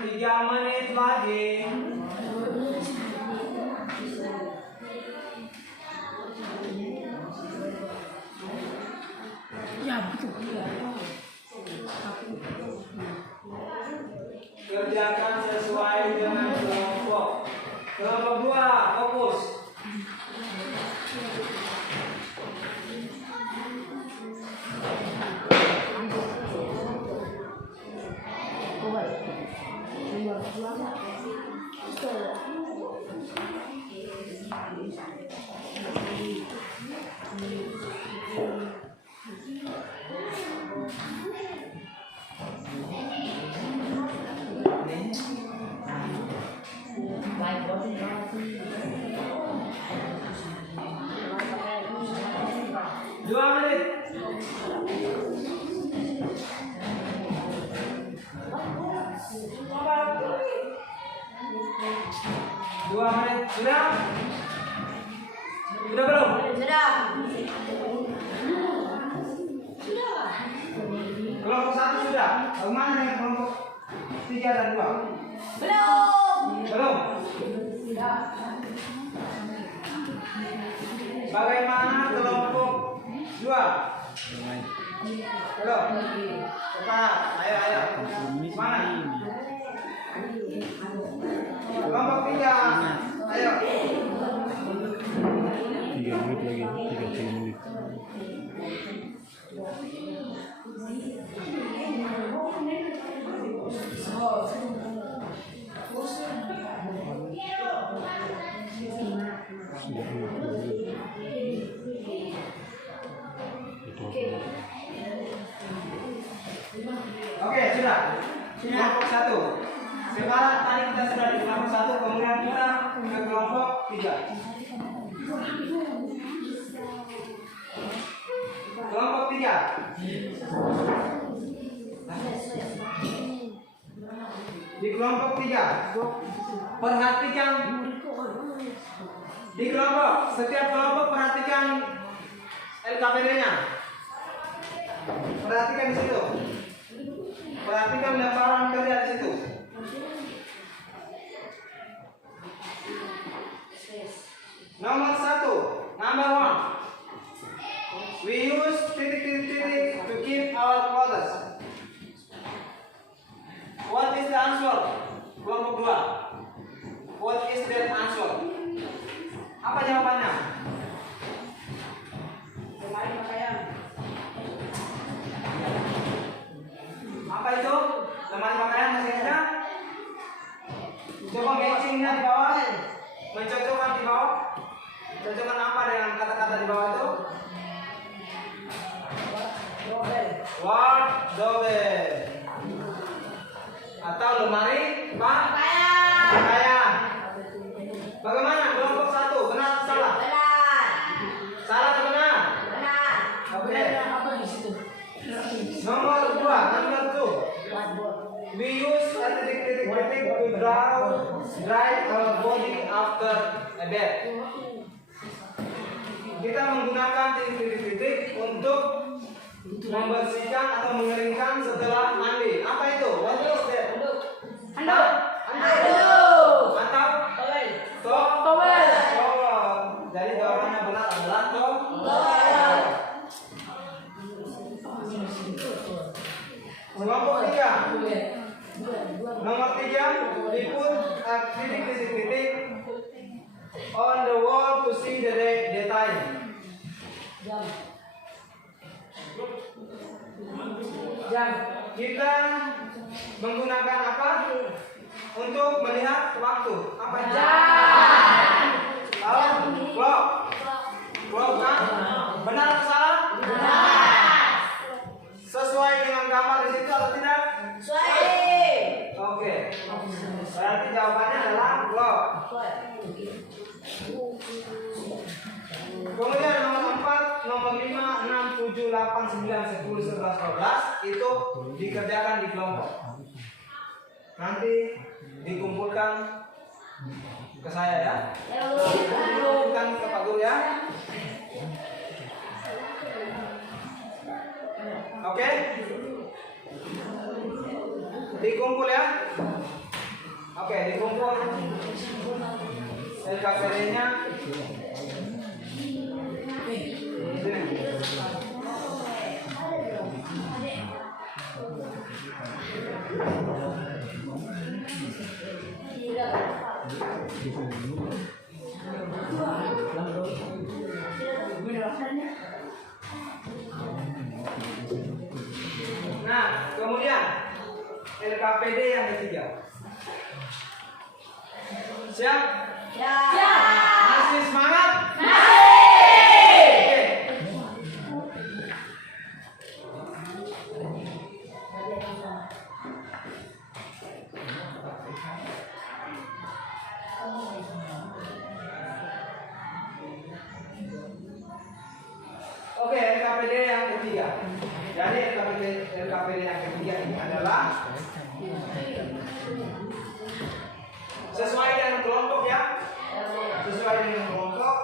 Tiga menit lagi. kerjakan sesuai dengan kelompok. Kelompok 2, fokus. Dua menit. Dua menit. Sudah? Sudah belum? Sudah. Kelompok 1 sudah. Bagaimana dengan kelompok 3 dan 2? Belum. Belum? Bagaimana kelompok 2? Belum? Cepat, ayo. Semangat. Kelompok 3, ayo. 3 menit lagi, 30 menit. Oke, sudah. Kelompok 1. Sekarang tadi kita sudah di kelompok 1, kemudian kita ke kelompok 3. Kelompok 3. Di kelompok 3, perhatikan di kelompok, setiap kelompok perhatikan LKPD-nya. Perhatikan di situ. Perhatikan lemparan kerja di situ. Nomor 1, number 1. We use titik to keep our clothes. What is the answer? Kelompok 2. What is the answer? Apa jawabannya? Lemari pakaian. Apa itu? Lemari pakaian masih ada? Coba matchingnya di bawah. Mencocokkan di bawah. Cocokkan apa dengan kata-kata di bawah itu? Wardrobe. Atau lemari pakaian. Bagaimana kelompok 1? Benar atau salah? Benar. Salah atau benar? Benar. Oke. Apa di situ? Nomor 2, number 2. We use a titik to dry our body after a bath. Kita menggunakan titik untuk membersihkan atau mengeringkan setelah mandi. Apa itu? What is that? Handuk. Atau Towel. Jadi jawabannya benar adalah Towel. kelompok 3. Nomor 3, we put a titik on the wall to see the time. Jam. Kita menggunakan apa untuk melihat waktu? Apa Jam. Clock kan? Benar atau salah? Benar. Sesuai dengan gambar di situ atau tidak? Sesuai. Oke. Berarti jawabannya adalah clock. Kemudian nomor 4, nomor 5, 6, 7, 8, 9, 10, 11, 12 itu dikerjakan di kelompok. Nanti dikumpulkan ke saya ya. Dikumpulkan ke Pak Guru ya. Oke? Dikumpul ya. Oke, dikumpul. LKPD-nya. Nah, kemudian LKPD yang ketiga. Siap? Masih semangat? Oke, LKPD yang ketiga. Jadi LKPD yang ketiga ini adalah sesuai dengan kelompok ya. Sesuai dengan kelompok.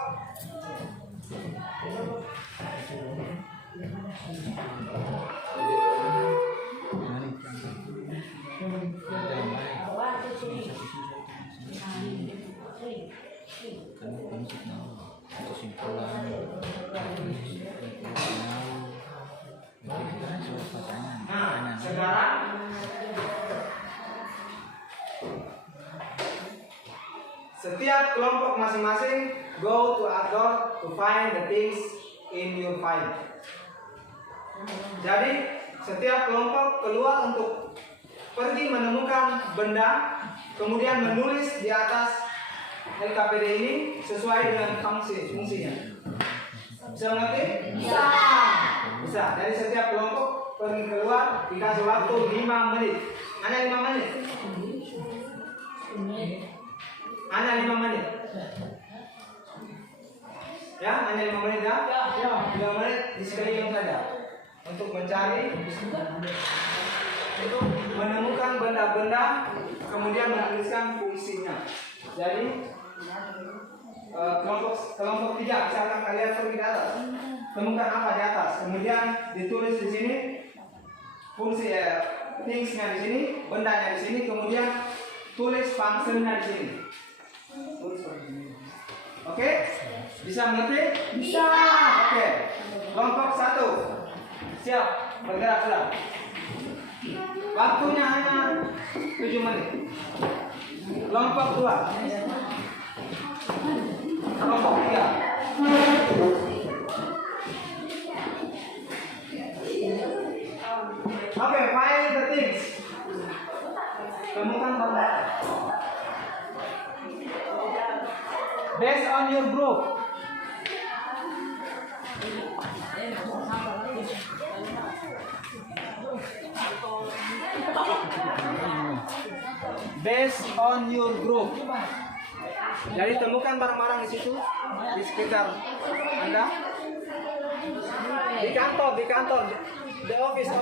Nah, sekarang setiap kelompok masing-masing go to a door to find the things in your file. Jadi setiap kelompok keluar untuk pergi menemukan benda, kemudian menulis di atas LKPD ini sesuai dengan fungsinya. Bisa mengerti? Bisa. Bisa. Dari setiap kelompok pergi keluar dikasih waktu 5 menit. Hanya 5 menit. Hanya 5 menit. Ya, hanya 5 menit ya? Ya. 5 menit di sekeliling saja untuk mencari, untuk menemukan benda-benda, kemudian menuliskan fungsinya. Jadi kelompok 3, misalkan kalian pergi ke atas, temukan apa di atas, kemudian ditulis di sini fungsi thingsnya di sini, bendanya di sini, kemudian tulis functionnya di sini. Oke? Bisa mengerti? Bisa. Oke. Kelompok 1 siap bergerak sudah. Waktunya hanya 7 menit. Kelompok 2, kelompok 3. Oke, find the things. Temukan benda. Based on your group. Based on your group. Jadi temukan barang-barang di situ, di sekitar Anda. Di kantor, the office.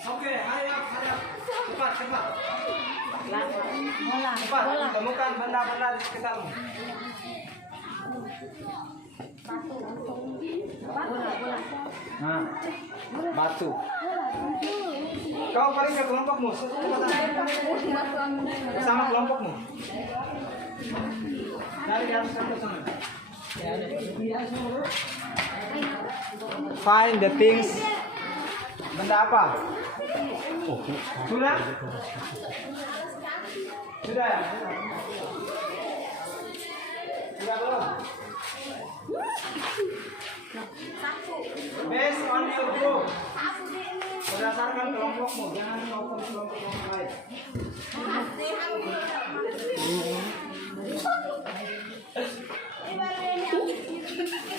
Oke, hayap. Cepat. Cepat, temukan benda-benda di sekitarmu. Nah, batu. Kau pergi ke kelompokmu, bersama kelompokmu. Dari di atas kantor sana. Find the things. Benda apa? Sudah? Sudah ya? Sudah belum? Based on your group. Berdasarkan kelompokmu, jangan open kelompok yang lain.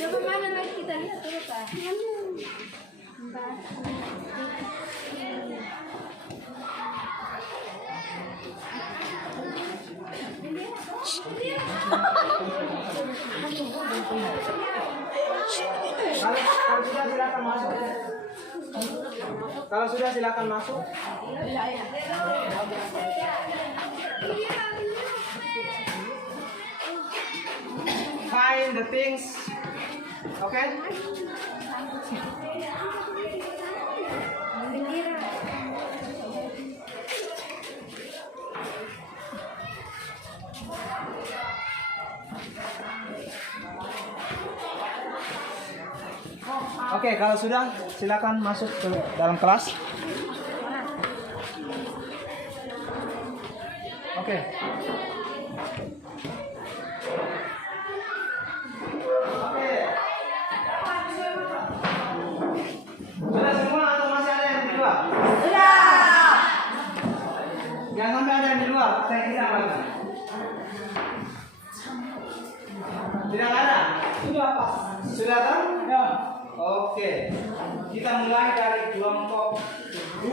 Coba mana lagi kita lihat dulu Pak. Kalau sudah silakan masuk. Kalau sudah silakan masuk. Find the things. Okay? Oke, kalau sudah silakan masuk ke dalam kelas. Oke. Sudah semua atau masih ada yang di luar? Sudah. Jangan sampai ada yang di luar. Saya kita lagi. Tidak ada. Sudah Pak. Sudah kan? Ya. Oke, kita mulai dari kelompok 2.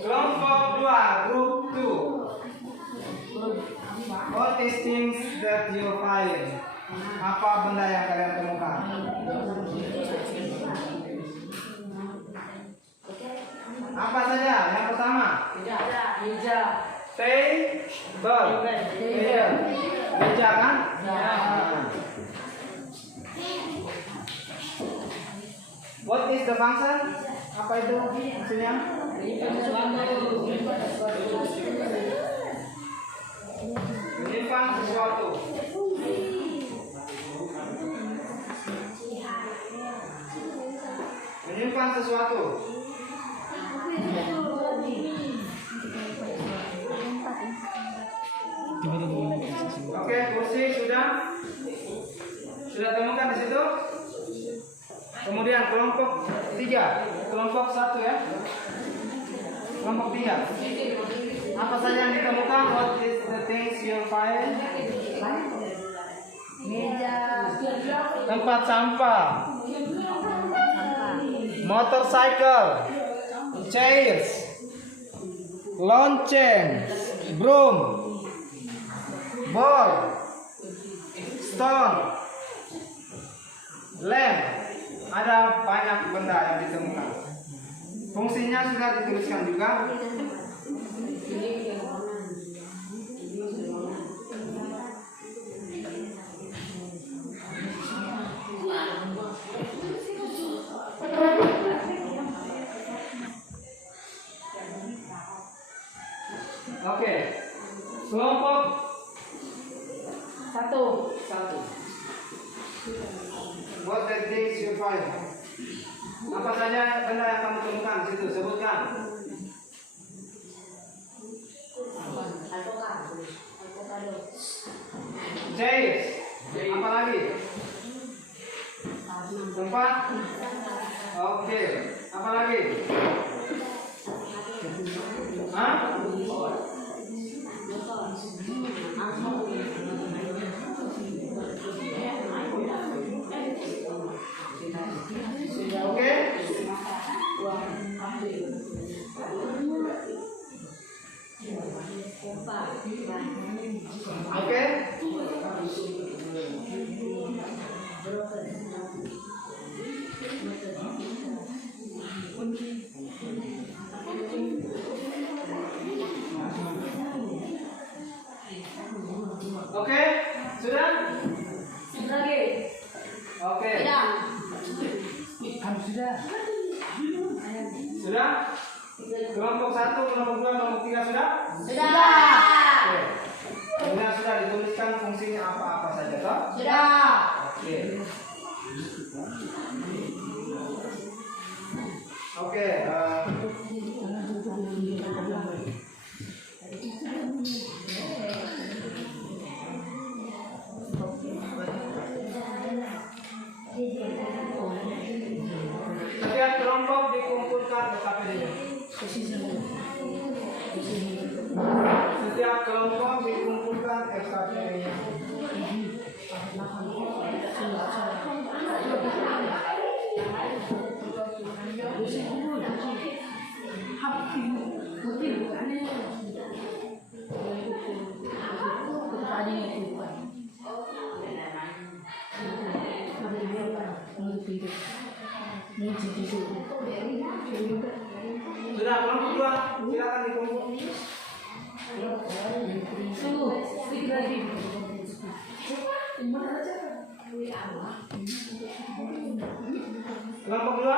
Kelompok 2, group 2. What is things that you find? Apa benda yang kalian temukan? Apa saja? Yang pertama, table. Meja kan? What is the function? Apa itu fungsinya? Menyimpan sesuatu. Menyimpan sesuatu. Oke, kursi sudah temukan di situ. Kemudian kelompok 3, kelompok 1 ya. Kelompok 3. Apa saja yang ditemukan? What is the things you find? Meja. Tempat sampah. Motorcycle. Chairs. Lonceng. Broom. Ball. Stone. Lamp. Ada banyak benda yang ditemukan. Fungsinya sudah dituliskan juga. Oke. Kelompok 1. What the things you find? Apa saja benda yang kamu temukan di situ? Sebutkan. Chairs. Apa lagi? Tempat. Oke. Apa lagi? Hah? Oke. Oke. Oke, sudah? Lagi. Oke. Sudah? Kelompok 1, kelompok 2, kelompok 3 sudah? Oke. Kemudian sudah dituliskan fungsinya apa-apa saja toh? Sudah. Oke. Oke, setiap kelompok dikumpulkan ke KPD. Setiap kelompok dikumpulkan SKPD-nya. Sudah kelompok 2, silakan dikumpul. Kelompok 2,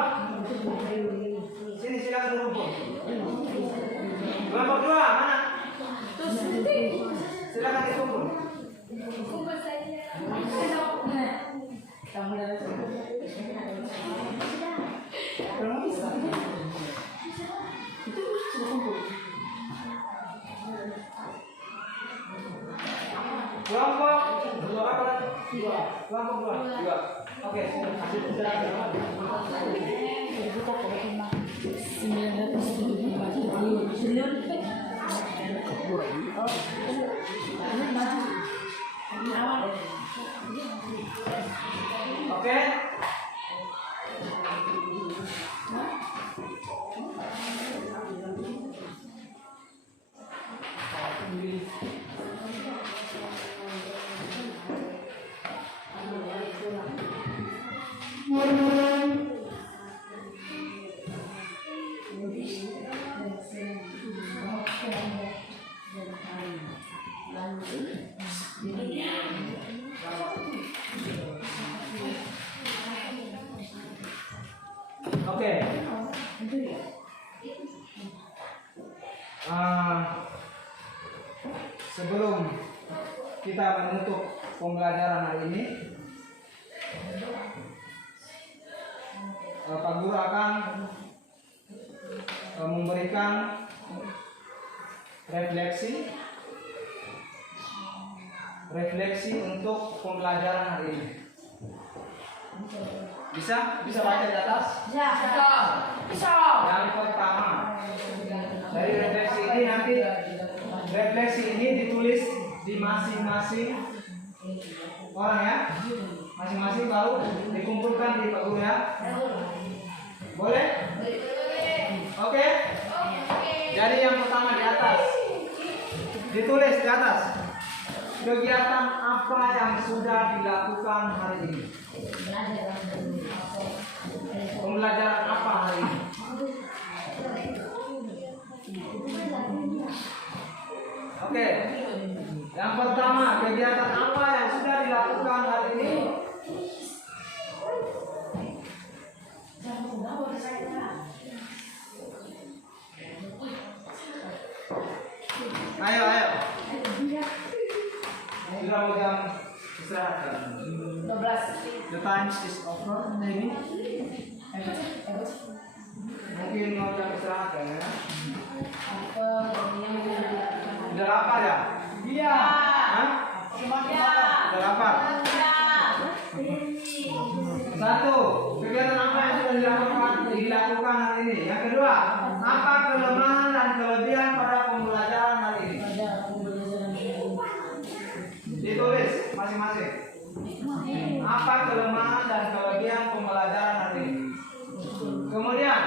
sini silakan kumpul. Kelompok 2 mana? Silakan dikumpul. Kelompok berapa lagi? 2. Kelompok 2. Oke, Oke. Oke. Sebelum kita menutup pembelajaran hari ini, Pak Guru akan memberikan refleksi untuk pembelajaran hari ini. Bisa baca di atas? Bisa. Yang pertama, dari refleksi ini nanti ditulis di masing-masing orang ya, masing-masing baru dikumpulkan di Pak Guru ya. Boleh? Oke. Jadi yang pertama di atas, ditulis di atas kegiatan apa yang sudah dilakukan hari ini. Pembelajaran apa hari ini? Oke. Yang pertama, kegiatan apa yang sudah dilakukan hari ini? Ayo. Sudah mau jam istirahat. 12. The time is over, maybe. Mungkin mau jam istirahat ya. Udah lapar ya? Iya. Hah? Udah lapar? Satu, kegiatan apa yang sudah dilakukan hari ini? Yang kedua, apa kelemahan dan kelebihan pada pembelajaran hari ini? Ditulis masing-masing. Apa kelemahan dan kelebihan pembelajaran hari ini? Kemudian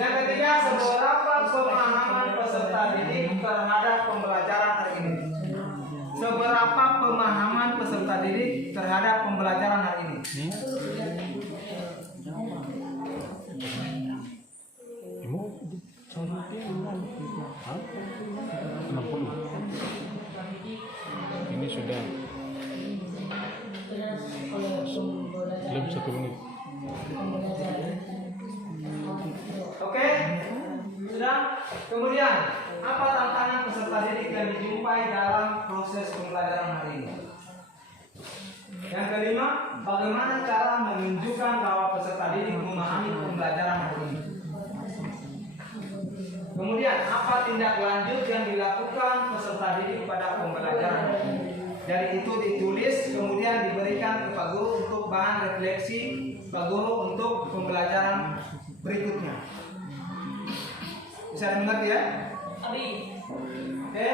yang ketiga, seberapa pemahaman peserta didik terhadap pembelajaran hari ini? Seberapa pemahaman peserta didik terhadap pembelajaran hari ini? Ini sudah lebih 1 menit. Oke, sudah. Kemudian, apa tantangan peserta didik yang dijumpai dalam proses pembelajaran hari ini? Yang kelima, bagaimana cara menunjukkan bahwa peserta didik memahami pembelajaran hari ini? Kemudian, apa tindak lanjut yang dilakukan peserta didik pada pembelajaran hari ini? Dari itu ditulis, kemudian diberikan ke Pak Guru untuk bahan refleksi Pak Guru untuk pembelajaran berikutnya. Bisa dimengerti ya? Oke.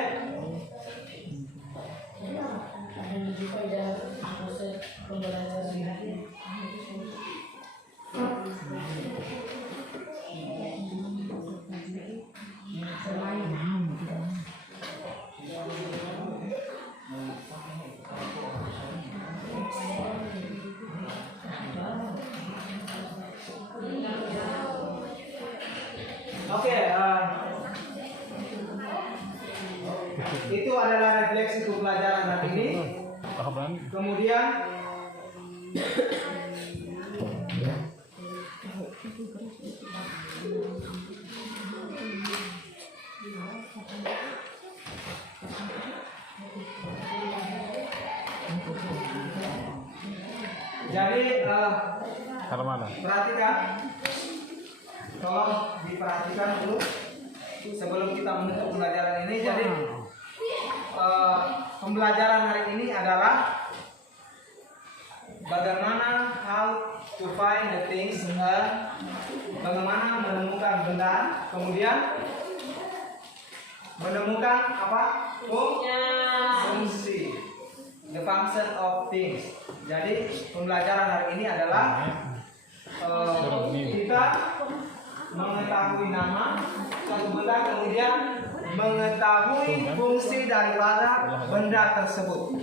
pembelajaran hari ini. Kemudian jadi perhatikan, tolong diperhatikan dulu sebelum kita menutup pembelajaran ini. Jadi pembelajaran hari ini adalah bagaimana how to find the things, bagaimana menemukan benda, kemudian menemukan apa? Fungsi, the function of things. Jadi pembelajaran hari ini adalah kita mengetahui nama satu benda, kemudian mengetahui fungsi daripada benda tersebut.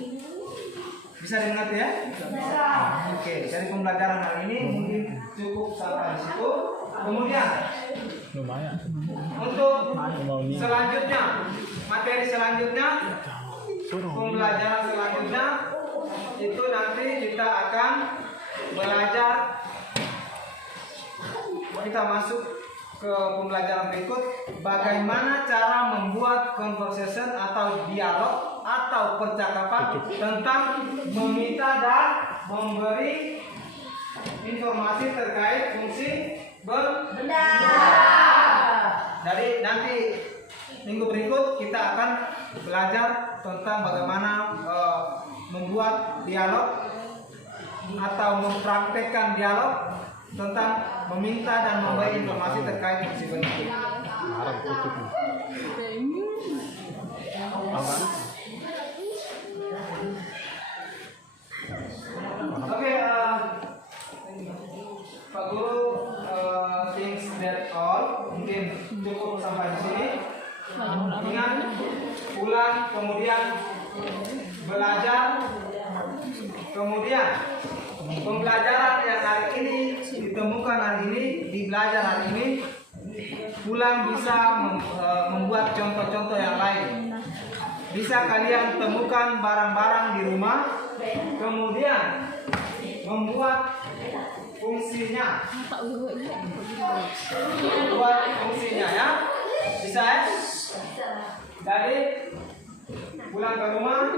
Bisa dimengerti ya? Bisa. Oke, dari pembelajaran hari ini mungkin cukup sampai di situ. Kemudian untuk selanjutnya, materi selanjutnya, pembelajaran selanjutnya itu nanti kita akan belajar. Kita masuk ke pembelajaran berikut, bagaimana cara membuat conversation atau dialog atau percakapan tentang meminta dan memberi informasi terkait fungsi benda. Jadi nanti minggu berikut kita akan belajar tentang bagaimana membuat dialog atau mempraktekkan dialog tentang meminta dan memberi informasi terkait fungsi benda. Oke, Pak Guru, things that all mungkin cukup sampai di sini. Ingat, pulang, kemudian belajar, kemudian pembelajaran yang hari ini ditemukan hari ini, dibelajar hari ini, pulang bisa membuat contoh-contoh yang lain. Bisa kalian temukan barang-barang di rumah, kemudian membuat fungsinya. Membuat fungsinya ya. Bisa ya? Jadi pulang ke rumah,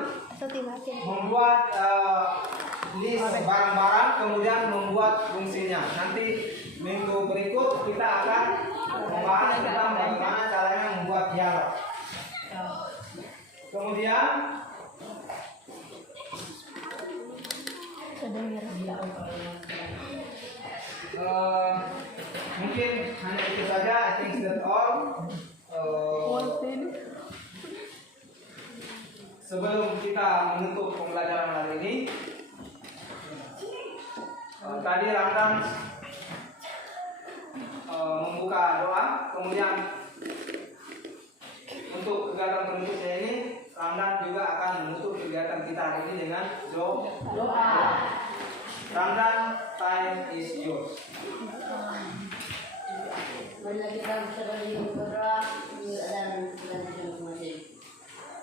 membuat list barang-barang, kemudian membuat fungsinya. Nanti minggu berikut kita akan membahas tentang bagaimana caranya membuat dialog. Kemudian mungkin hanya itu saja. I think that's all. Sebelum kita menutup pembelajaran hari ini, tadi Ramdan membuka doa, kemudian untuk kegiatan berikutnya ini Ramdan juga akan menutup kegiatan kita hari ini dengan doa. Ramdan, time is yours. Mana kita bisa berdoa dan masing-masing.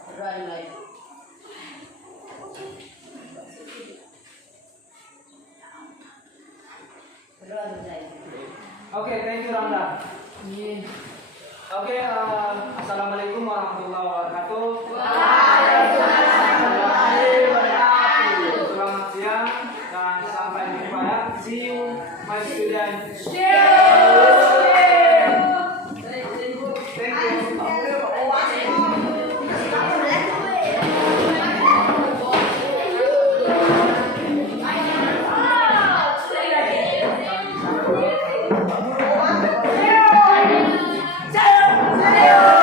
Berdoa yang baik. Berdoa yang baik. Okay, thank you Ramdan. Okay,